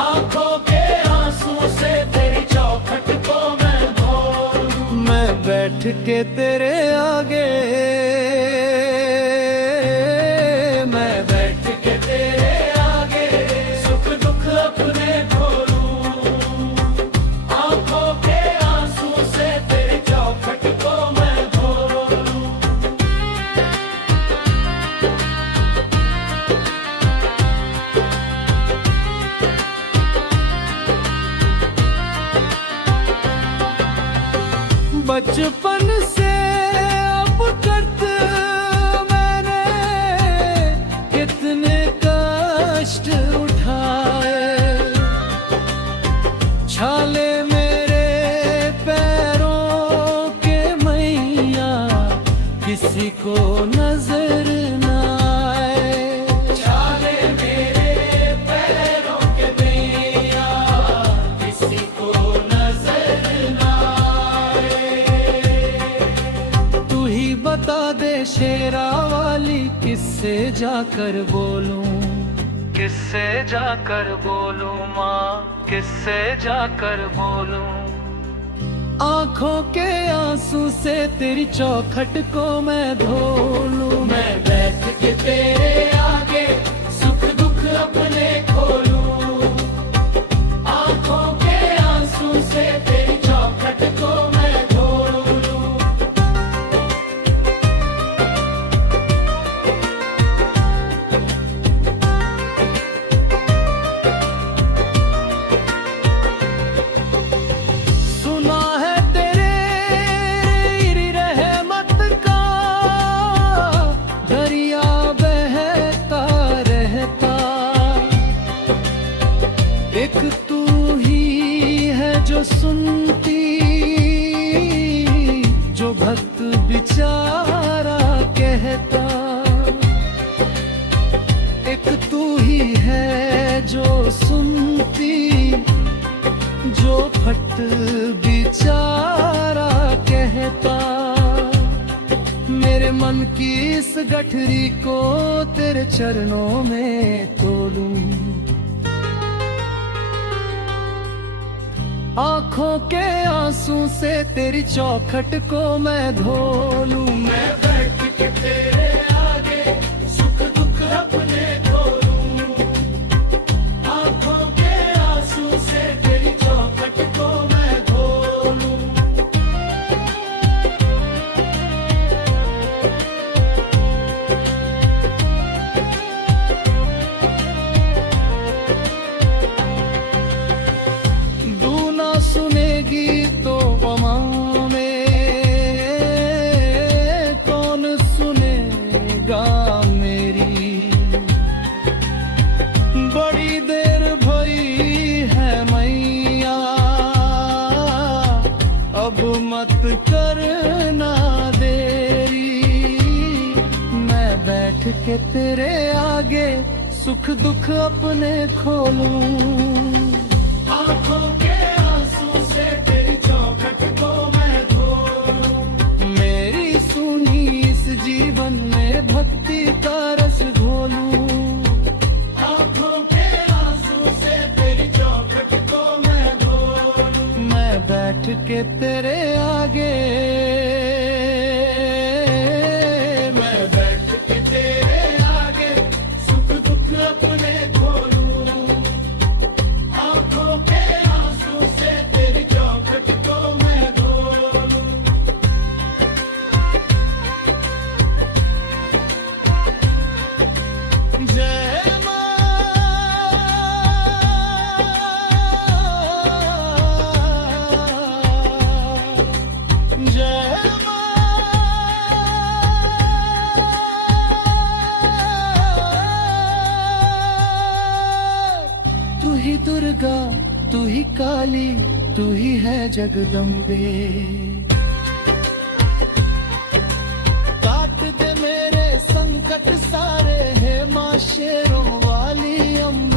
आंखों के आंसू से तेरी चौखट को मैं धो लूं। मैं बैठ के तेरे आगे, मैं बैठ के तेरे आगे सुख दुख अपने खोलूं। आंखों के आंसू से तेरी चौखट को मैं धो लूं। बचपन से अब तक मैंने कितने कष्ट उठाए। छाले मेरे पैरों के मैया किसी को नजर न आए। छाले मेरे पैरों के मैया किसी को नजर न बता दे शेरा वाली किससे जाकर बोलूं। किससे जाकर बोलूं माँ किससे जाकर बोलूं। आंखों के आंसू से तेरी चौखट को मैं धो लूं। मैं बैठ के तेरे आगे सुख दुख अपने खोलूं। आंखों के आंसू से तेरी चौखट को मैं धो लूं। बेचारा कहता, एक तू ही है जो सुनती, जो फट बेचारा कहता। मेरे मन की इस गठरी को तेरे चरणों में तोलूं, आंखों के आंसू से तेरी चौखट को मैं धो लूं। मैं बैठ के तेरे आगे सुख दुख अपने खोलूं, आंखों के आंसू से तेरी चौखट को मैं धो लूं। सुनेगी तो वमा में कौन सुनेगा मेरी, बड़ी देर भई है मैया, अब मत करना देरी। मैं बैठ के तेरे आगे सुख दुख अपने खोलूं, आंखों के से तेरी चौखट को मैं धोलूं। मेरी सुनी इस जीवन में भक्ति का रस घोलूं, आंखों के आंसू से तेरी चौखट को मैं धोलूं। मैं बैठ के तेरे आगे, मैं बैठ के तेरे आगे सुख दुख अपने खोलूं, आंखों के दुर्गा तू ही काली तू ही है जगदम्बे, काट दे मेरे संकट सारे है माँ शेरों वाली अम्ब।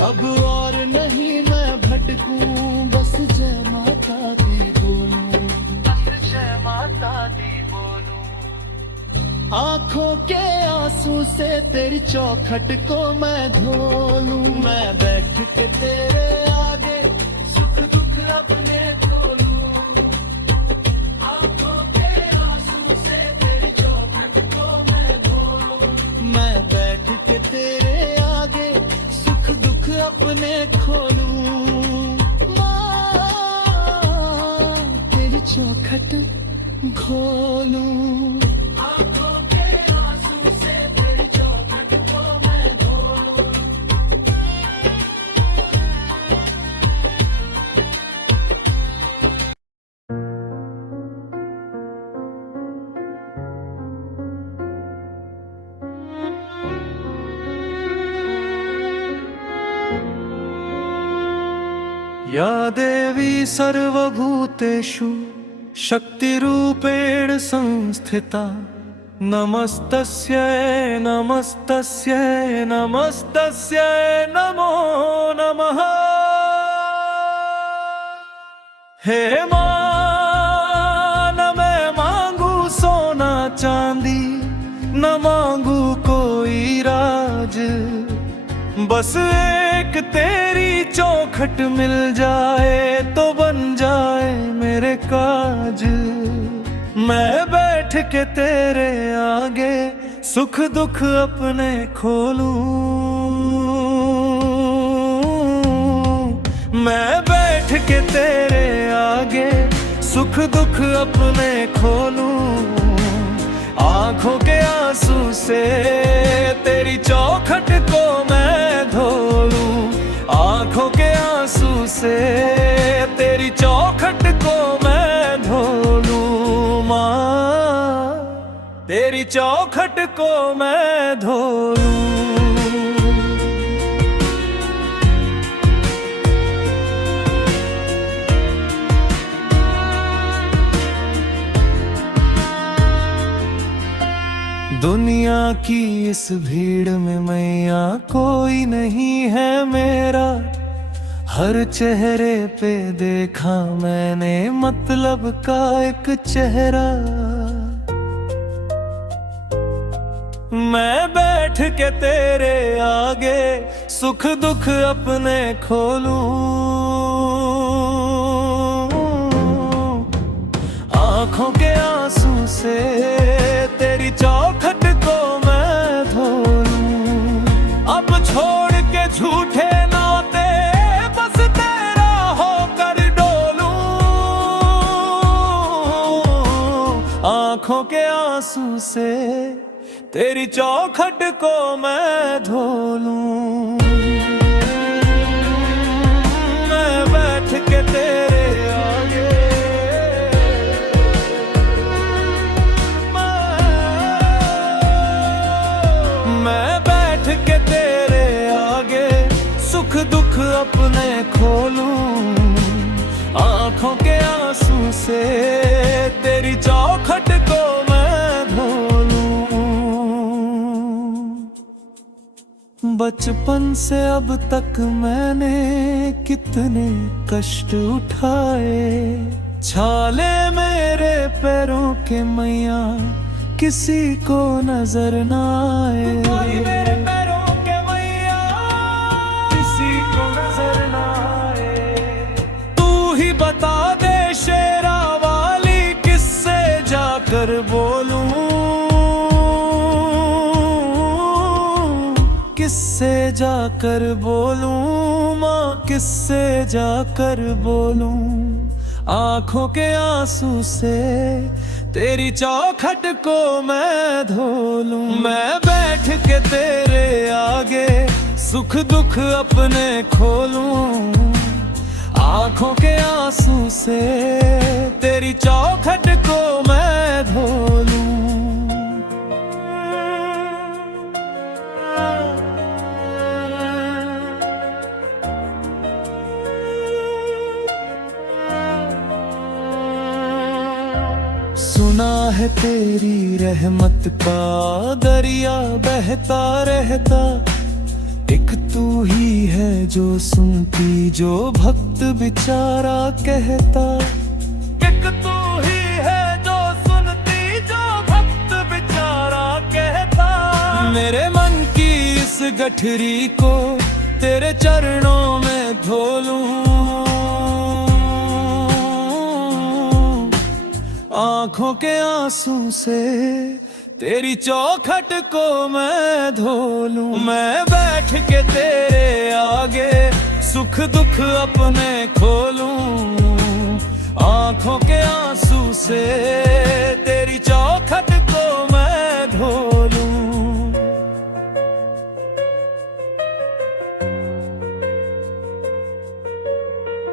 अब और नहीं मैं भटकूं, बस जय माता दी बोलूं, बस जय माता दी बोलूं। आंखों के आंसू से तेरी चौखट को मैं धोलूं, मैं बैठ के तेरे आगे सुख दुख अपने खोलूं, आंखों के आंसू से तेरी चौखट को मैं धोलूं। मैं बैठ के तेरे आगे सुख दुख अपने खोलूं, माँ तेरी चौखट खोलूं। या देवी सर्वभूतेषु शक्तिरूपेण संस्थिता, नमस्तस्यै नमस्तस्यै नमस्तस्यै नमो नमः। हे मां न मैं मांगू सोना चांदी, न मांगू कोई राज, बस एक तेरी चौखट मिल जाए तो बन जाए मेरे काज। मैं बैठ के तेरे आगे सुख दुख अपने खोलूं, मैं बैठ के तेरे आगे सुख दुख अपने खोलूं, आंखों के आंसू से तेरी चौखट को मैं धो लूं, आंखों के आंसू से तेरी चौखट को मैं धो लूं। माँ तेरी चौखट को मैं धो लूं। दुनिया की इस भीड़ में मैया कोई नहीं है मेरा। हर चेहरे पे देखा मैंने मतलब का एक चेहरा। मैं बैठ के तेरे आगे सुख दुख अपने खोलूं। आंखों के आंसू से तेरी चौखट को मैं धो लूं। अब छोड़ के झूठे नाते बस तेरा होकर डोलूं। आंखों के आंसू से तेरी चौखट को मैं धो लूं। मैं बैठ के तेरे आगे मैं बैठ के तेरे आगे सुख दुख अपने खोलूं। आंखों के आंसू से तेरी चौखट को मैं धो लूं। बचपन से अब तक मैंने कितने कष्ट उठाए। छाले मेरे पैरों के मैया किसी को नजर ना आए। मेरे पैरों के मैया किसी को नजर ना आए। तू ही बता दे शेरा वाली किससे जाकर बोलूं। किससे जाकर बोलूं माँ किससे जाकर बोलूं। आंखों के आंसू से तेरी चौखट को मैं धो लूं। मैं बैठ के तेरे आगे सुख दुख अपने खोलूं। आंखों के आंसू से तेरी चौखट को मैं धो लूं। सुना है तेरी रहमत का दरिया बहता रहता। एक तू ही है जो सुनती जो भक्त बेचारा कहता। एक तू ही है जो सुनती जो भक्त बेचारा कहता। मेरे मन की इस गठरी को तेरे चरणों में धो लूं। आंखों के आंसू से तेरी चौखट को मैं धो लूं। मैं बैठ के तेरे आगे सुख दुख अपने खोलूं। आंखों के आंसू से तेरी चौखट को मैं धो लूं।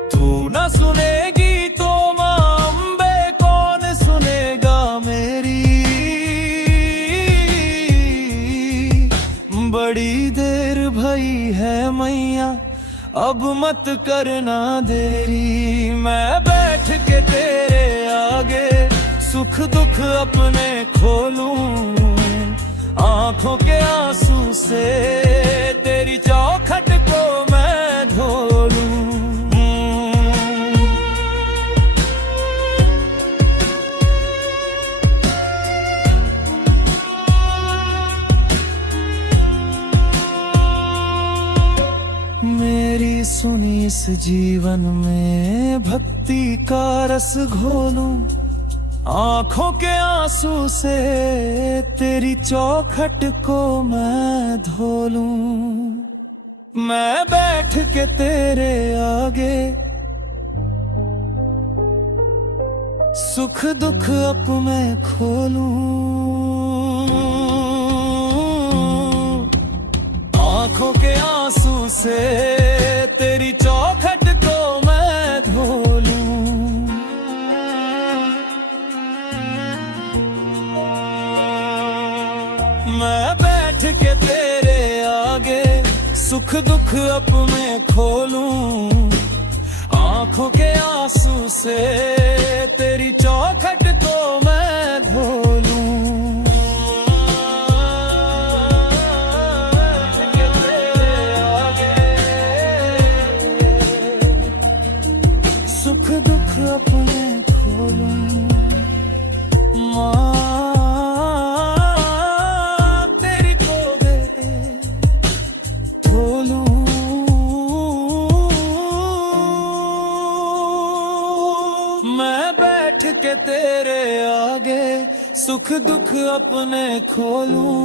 तू ना सुनेगी तो बड़ी देर भई है मैया अब मत करना देरी। मैं बैठ के तेरे आगे सुख दुख अपने खोलूं। आंखों के आंसू से तेरी चौखट को मैं धो लूं। मेरी सुनी इस जीवन में भक्ति का रस घोलूं। आंखों के आंसू से तेरी चौखट को मैं धो लूं। मैं बैठ के तेरे आगे सुख दुख अब मैं खोलूं। आंखों के आंसू से तेरी चौखट को मैं धो लूं। मैं बैठ के तेरे आगे सुख दुख अब मैं खोलूं। आंखों के आंसू से तेरी चौखट को मैं धो लूं। खोलूं। माँ तेरी गोदे खोलूं। मैं बैठ के तेरे आगे सुख दुख अपने खोलूं।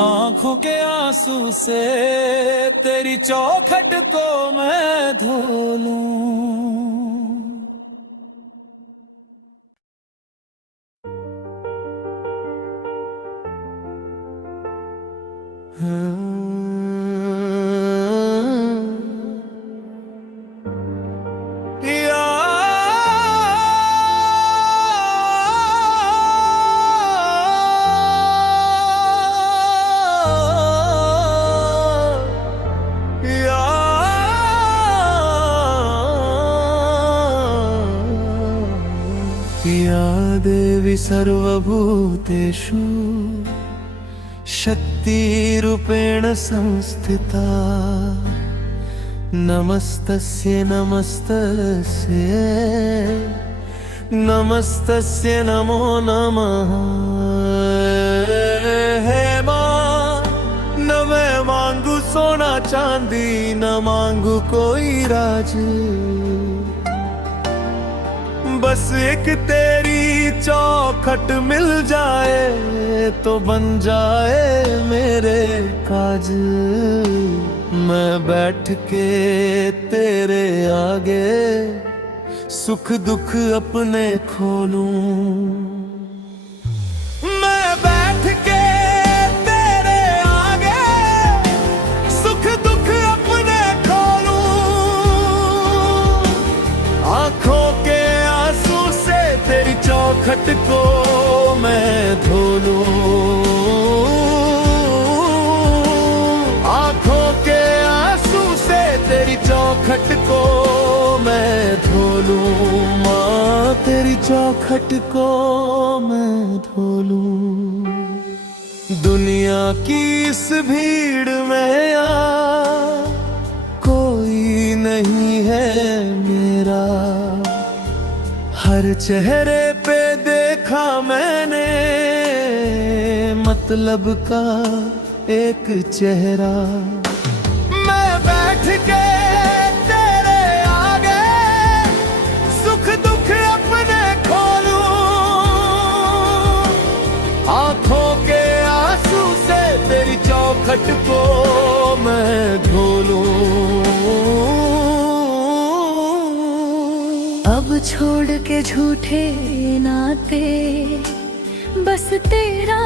आंखों के आंसू से तेरी चौखट को मैं धो लूं। या देवी सर्वभूतेषु शक्तिरूपेण संस्थिता। नमस्तस्यै नमस्तस्यै नमस्तस्यै नमो नमः। हे माँ न मैं मांगू सोना चांदी, न मांगू कोई राज, बस एक तेरी चौखट मिल जाए तो बन जाए मेरे काज। मैं बैठ के तेरे आगे सुख दुख अपने खोलूं। मैं बैठ के तेरे आगे सुख दुख अपने खोलूं। आंखों के आंसू से तेरी चौखट को मैं धो लूं। आंखों के आंसू से तेरी चौखट को मैं धो लूं। माँ तेरी चौखट को मैं धो लूं। दुनिया की इस भीड़ में यार कोई नहीं है मेरा। हर चेहरे पे देखा मैंने मतलब का एक चेहरा। मैं बैठ के तेरे आगे सुख दुख अपने खोलूं। आंखों के आंसू से तेरी चौखट को मैं धो लूं। अब छोड़ के झूठे नाते बस तेरा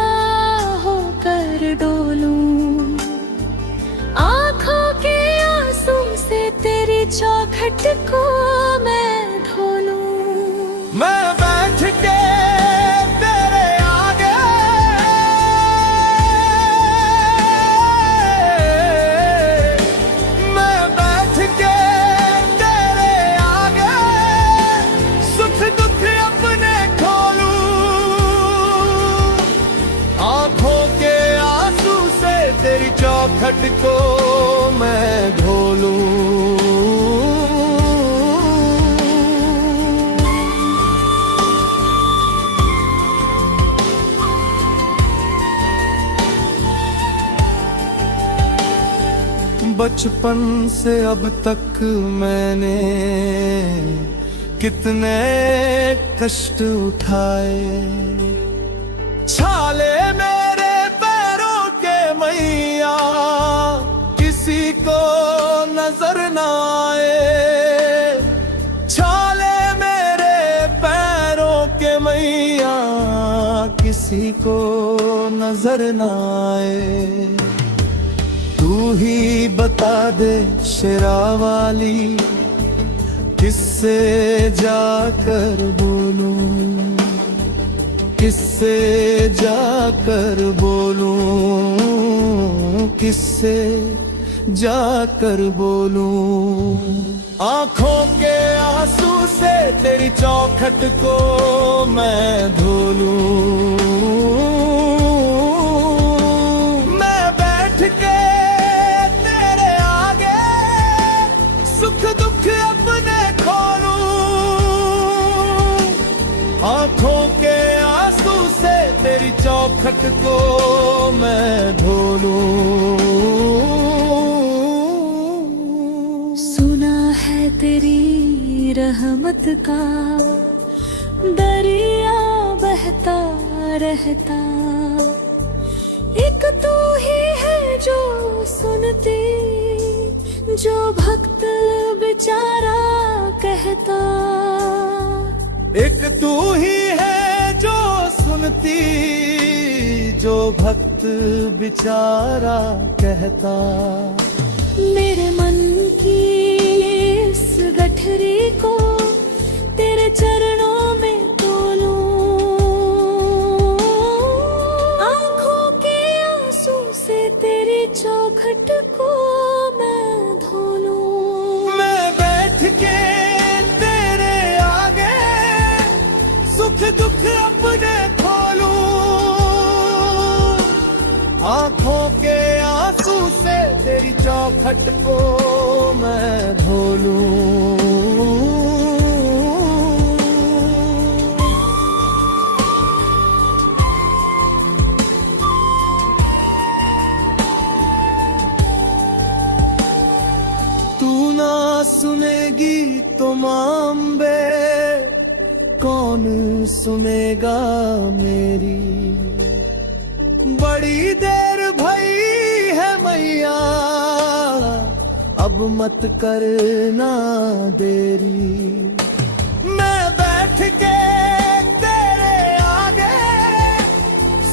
होकर डोलूं। आंखों के आंसू से तेरी चौखट को मैं धो लूं। मैं बैठ के तेरे आगे मैं बैठ के तेरे आगे सुख दुख अपने खोलूं। आंखों के आंसू से तेरी चौखट को मैं धो लूं। बचपन से अब तक मैंने कितने कष्ट उठाए। छाले मेरे पैरों के मैया किसी को नजर न आए। छाले मेरे पैरों के मैया किसी को नजर न आए। तू ही बता दे शेरा वाली किससे जाकर बोलूं। किससे जाकर बोलूं। किससे जाकर बोलूं। आंखों के आंसू से तेरी चौखट को मैं धो लूं। मैं बैठ के तेरे आगे सुख दुख अपने खोलूं। आंखों के आंसू से तेरी चौखट को मैं धो लूं। सुना है तेरी रहमत का दरिया बहता रहता, एक तू ही है जो सुनती, जो भक्त बेचारा कहता। एक तू ही है जो सुनती, जो भक्त बेचारा कहता। मेरे मन की इस गठरी को तेरे चरणों में तोलूं, आंखों के आंसू से तेरी चौखट को मैं धो लूं। मैं बैठ के तेरे आगे सुख दुख अपने खोलूं, आंखों के आंसू से तेरी चौखट को मैं धो लूं। तू ना सुनेगी तो मांबे कौन सुनेगा मेरी। बड़ी देर भई है मैया, अब मत करना देरी। मैं बैठ के तेरे आगे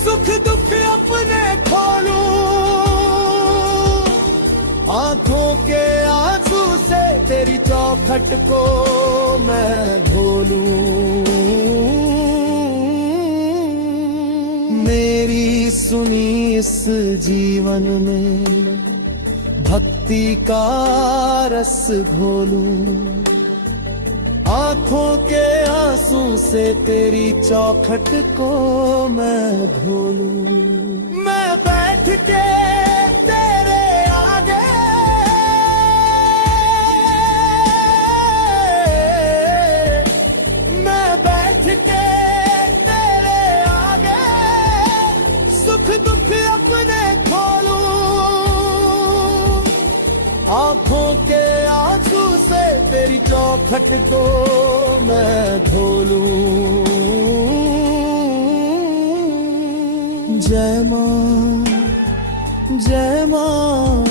सुख दुख अपने खोलूं, आंखों के आंसू से तेरी चौखट को मैं धो लूं। मेरी सुनी इस जीवन में भक्ति का रस घोलूं, आंखों के आंसू से तेरी चौखट को मैं धो लूं। मैं बैठ के तेरे आगे आंखों के आंसू से तेरी चौखट को मैं धो लूं। जय मां जय मां,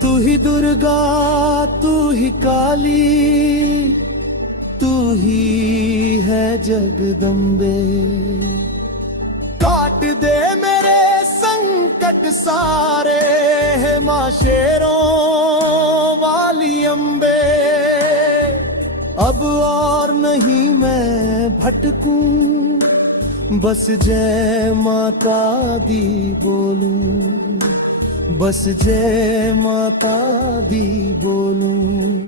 तू ही दुर्गा तू ही काली, तू ही है जगदम्बे। काट दे मेरे संकट सारे है मां शेरों वाली अम्बे। अब और नहीं मैं भटकूं, बस जय माता दी बोलूं, बस जय माता दी बोलूं।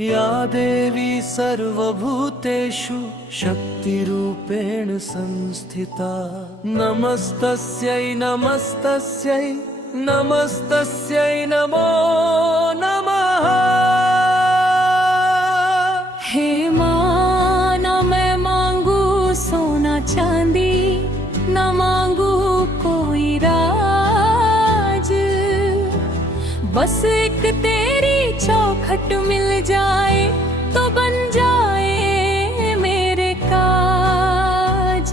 या देवी सर्वभूतेषु शक्तिरूपेण संस्थिता, नमस्तस्यै नमस्तस्यै नमस्तस्यै नमो नमः। हे मां न मैं मांगू सोना चांदी, न मांगू कोई राज, बस एक तेरी चौखट मिल जाए तो बन जाए मेरे काज।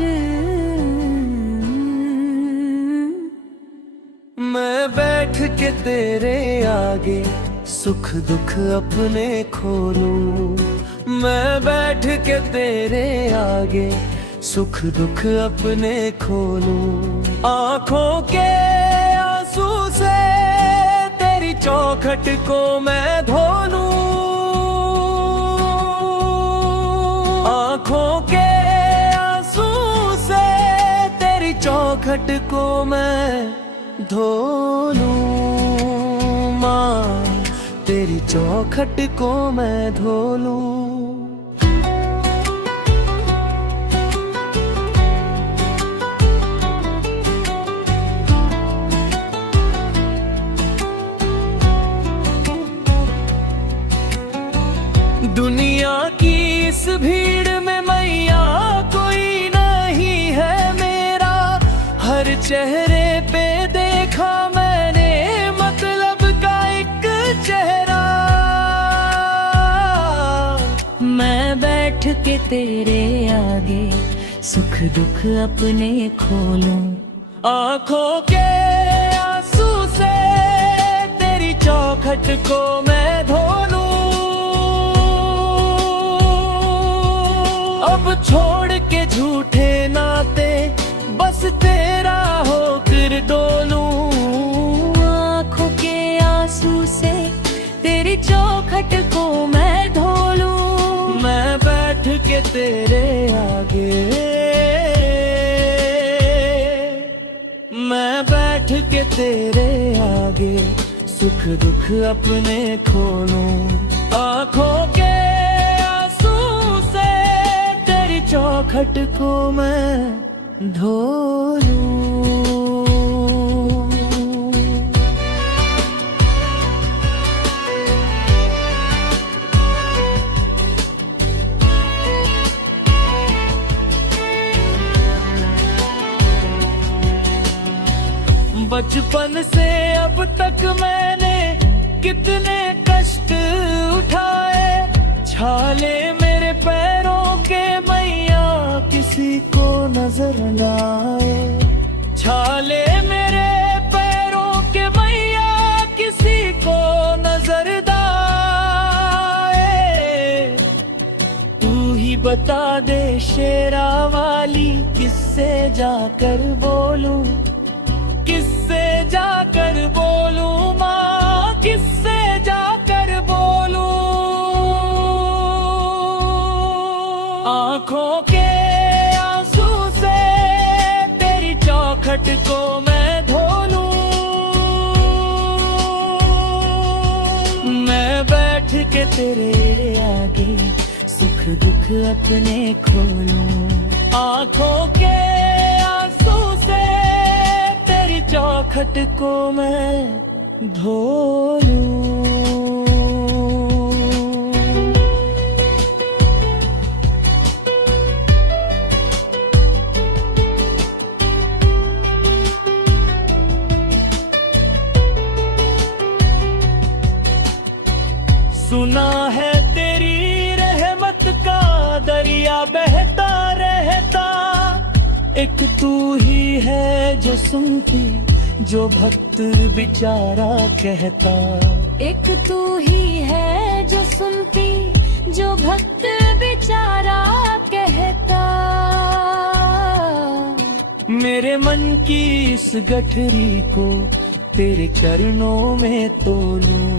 मैं बैठ के तेरे आगे सुख दुख अपने खोलूं, मैं बैठ के तेरे आगे सुख दुख अपने खोलूं, आंखों के आंसू से तेरी चौखट को मैं धो लूं, आंखों के आंसू से तेरी चौखट को मैं धो लूं। माँ तेरी चौखट को मैं धो लूं। दुनिया की इस भीड़ में मैया कोई नहीं है मेरा, हर चेहरे पे देखा मैंने मतलब का एक चेहरा। मैं बैठ के तेरे आगे सुख दुख अपने खोलूं, आंखों के आंसू से तेरी चौखट को मैं धो लूं। अब छोड़ के झूठे नाते बस तेरा होकर डोलूं। आँखों के आंसू से तेरी चौखट को मैं धो लूं। मैं बैठ के तेरे आगे, मैं बैठ के तेरे आगे सुख दुख अपने खोलूं। आंखों के आंसू से तेरी चौखट को मैं धो लूं। बचपन से अब तक मैंने कितने कष्ट उठाए, छाले मेरे पैरों के मैया किसी को नजर न आए। छाले मेरे पैरों के मैया किसी को नजर न आए। तू ही बता दे शेरा वाली किससे जाकर बोलूं, किससे जाकर बोलूं माँ, किससे जाकर बोलूं। आंखों के आंसू से तेरी चौखट को मैं धो लूं। मैं बैठ के तेरे आगे सुख दुख अपने खोलूं। आंखों के आंसू से तेरी चौखट को मैं धो लूं। सुना है तेरी रहमत का दरिया बहता रहता, एक तू ही है जो सुनती जो भक्त बेचारा कहता। एक तू ही है जो सुनती जो भक्त बेचारा कहता। मेरे मन की इस गठरी को तेरे चरणों में तोलूं।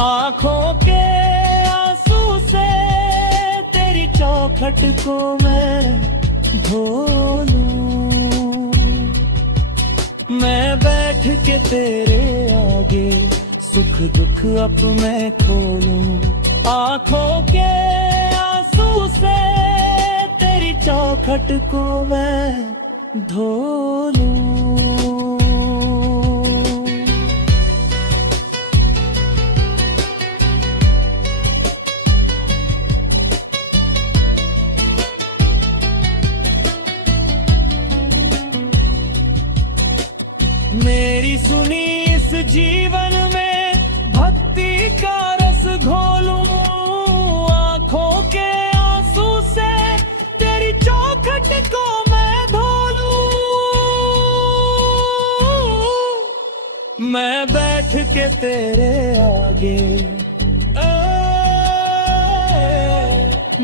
आंखों के आंसू से तेरी चौखट को मैं धो लूं। मैं बैठ के तेरे आगे सुख दुख अब मैं खोलूं। आंखों के आंसू से तेरी चौखट को मैं धो लूं। मेरी सुनी इस जीवन में भक्ति का रस घोलूं। आंखों के आंसू से तेरी चौखट को मैं धो लूं। मैं बैठ के तेरे आगे,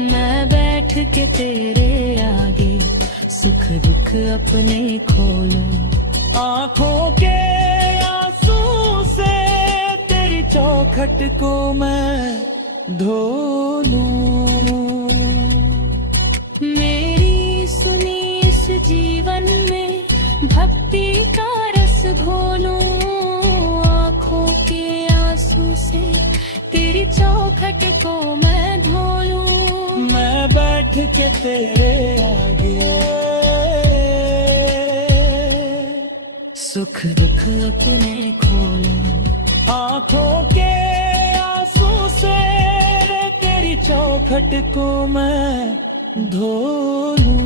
मैं बैठ के तेरे आगे सुख दुख अपने खोलूं। आंखों के आंसू से तेरी चौखट को मैं धो लूं। मेरी सुनी इस जीवन में भक्ति का रस घोलूं। आँखों के आंसू से तेरी चौखट को मैं धो लूं। मैं बैठ के तेरे आगे सुख दुख अपने खोलूं। आंखों के आंसू से तेरी चौखट को मैं धो लूं।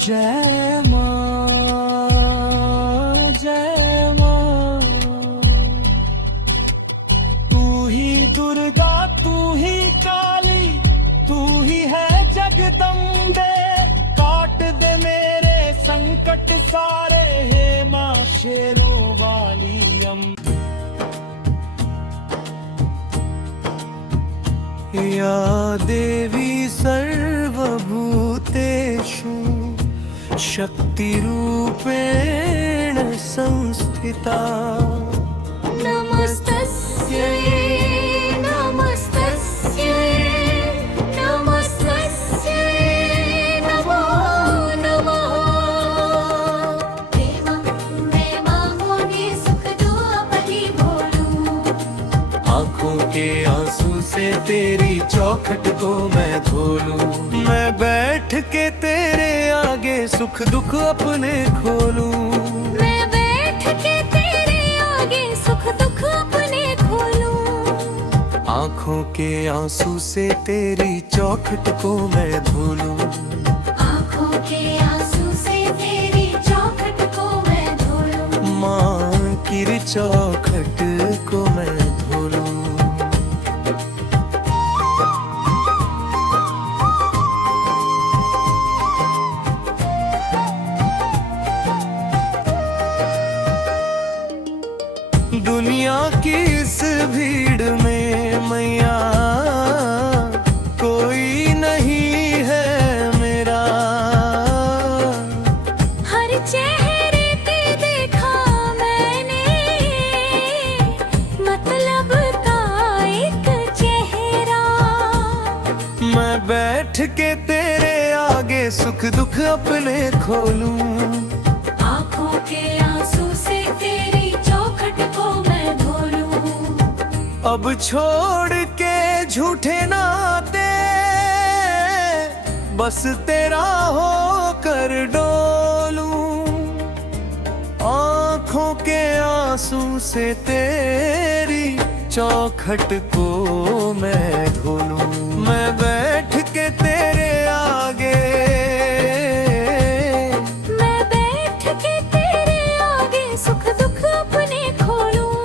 जय मां, जय मां, तू ही दुर्गा, तू ही काली, तू ही है जगदम्बे। काट दे मेरे संकट सारे, हे मां शेरों वाली अम्बे। या देवी सर्वभूतेषु शक्तिरूपेण संस्थिता। नमस्तस्यै नमस्तस्यै नमस्तस्यै नमो नमः। मैं मांगोगी सुख दो अपनी बोलूं। आंखों के आंसू से तेरी चौखट को मैं धो लूं। मैं बैठ के तेरे आगे सुख दुख अपने खोलूं। मैं बैठ के तेरे आगे सुख दुख अपने खोलूं। आंखों के आंसू से तेरी चौखट को मैं धो लूं। आंखों के आंसू से तेरी चौखट को मैं धो लूं। मां की चौखट को मैं धो लूं। दुनिया की इस भीड़ में मैया कोई नहीं है मेरा। हर चेहरे पे देखा मैंने मतलब का एक चेहरा। मैं बैठ के तेरे आगे सुख दुख अपने खोलूं। आंखों के आंसू से तेरी चौखट को मैं धो लूं। अब छोड़ के झूठे नाते, बस तेरा होकर डोलूं। आंखों के आंसू से तेरी चौखट को मैं धो लूं। मैं बैठ के तेरे आगे, मैं बैठ के तेरे आगे सुख दुख अपने खोलूं।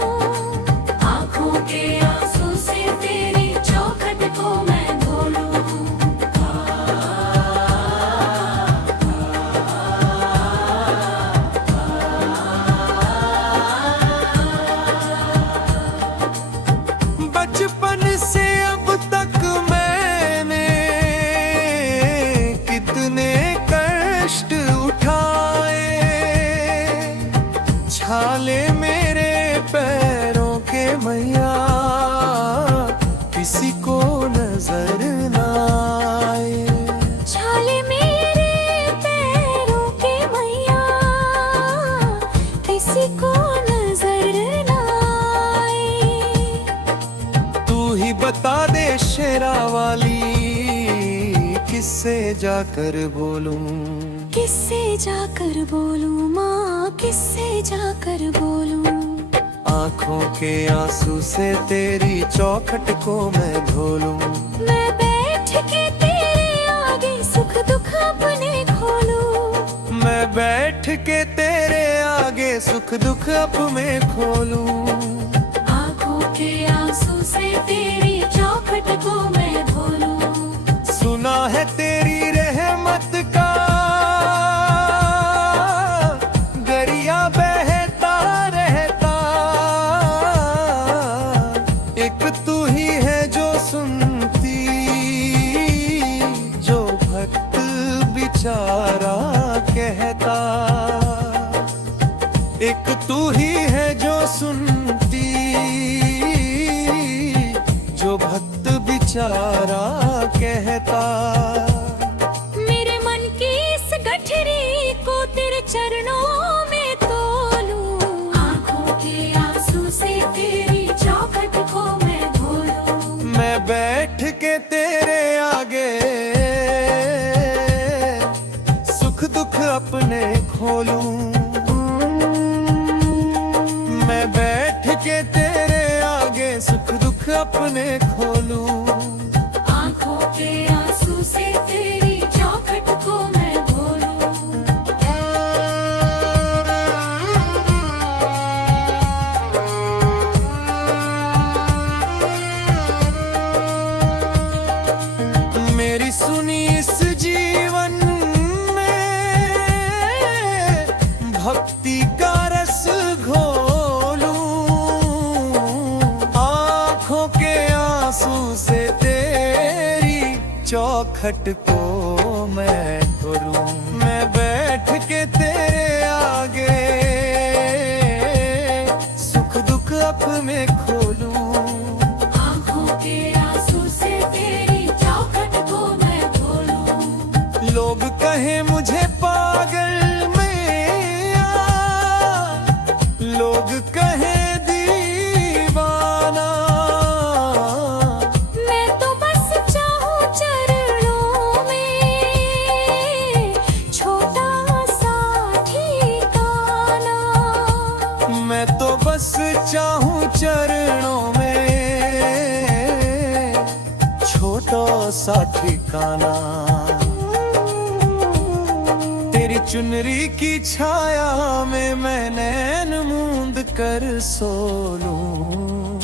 आंखों के आंसू से तेरी चौखट को मैं धो लूं। बचपन से अब तक मैंने कितने कष्ट उठाए। छाले मेरे पैरों के मैया किसी को नजर ना आए। छाले मेरे पैरों के मैया किसी को नजर ना आए। तू ही बता दे शेरा वाली, किससे जाकर बोलूं। किससे जाकर बोलूं माँ, किससे जाकर बोलूं। आंखों के आंसू से तेरी चौखट को मैं धो लूं। मैं बैठ के तेरे आगे सुख दुख अपने खोलूं। मैं बैठ के तेरे आगे सुख दुख अपने खोलूं। आंखों के आंसू से तेरी चौखट को मैं धो लूं। सुना है तेरी रहमत का दरिया बहता रहे। तू ही है जो सुनती, जो भक्त बेचारा कहता। मेरे मन की इस गठरी को तेरे चरणों में तोलूं, आंखों के आंसू से तेरी चौखट को मैं धोलूं। मैं बैठ के तेरे आगे सुख दुख अपने खोलूं। मैं बैठ के तेरे आगे सुख दुख अपने खोलूं। आंखों के आंसू से तेरी चौखट को मैं धोलूं। मेरी सुनी इस जीवन में भक्ति का रस घोलूं। आंखों के आंसू से तेरी चौखट को मैं धोलूं। मैं बैठ के तेरे आगे सुख दुख अपने खोलूं। आंखों के आंसू से तेरी चौखट को मैं धोलूं। लोग कहे मुझे पागल मैया, लोग कहे दीवाना। मैं तो बस चाहूं चरणों में छोटा सा ठिकाना। मैं तो बस चाहूं चरणों में छोटा सा ठिकाना। तेरी चुनरी की छाया में मैं नैन मूंद कर सो लूं।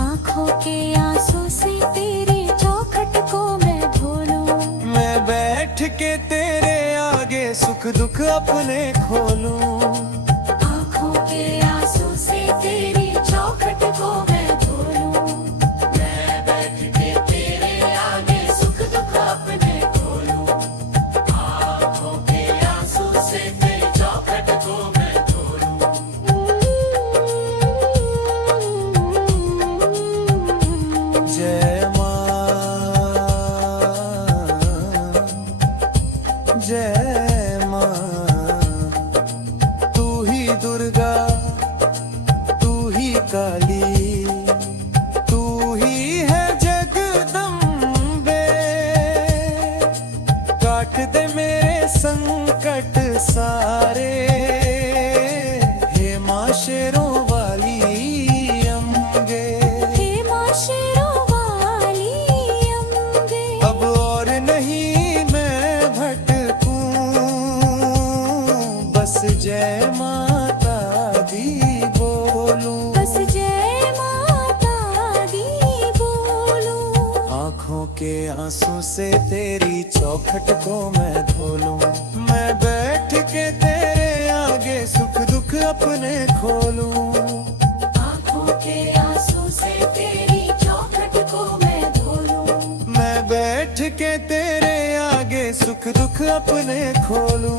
आंखों के आंसू से तेरी चौखट को मैं धोलूं। मैं बैठ के तेरे आगे सुख दुख अपने खोलूं। आंखों के आंसू से तेरी चौखट को मैं धोलूं। मैं बैठ के तेरे आगे सुख दुख अपने खोलूं। आंखों के आंसू से तेरी चौखट को मैं धोलूं। जय मां, जय मां। तू ही दुर्गा, तू ही काली, तू ही है जगदम्बे। काट दे मेरे संकट सारे, हे मां शेरों वाली अम्बे। हे मां शेरों वाली अम्बे। अब और नहीं मैं भटकूं, बस जय माता दी बोलूं। बस जय माता दी बोलूं। आंखों के आंसू से तेरी चौखट को मैं धोलूं। मैं बैठ के तेरे आगे सुख दुख अपने खोलूं। आंखों के आंसू से तेरी चौखट को मैं धोलूं। मैं बैठ के तेरे आगे सुख दुख अपने खोलूं।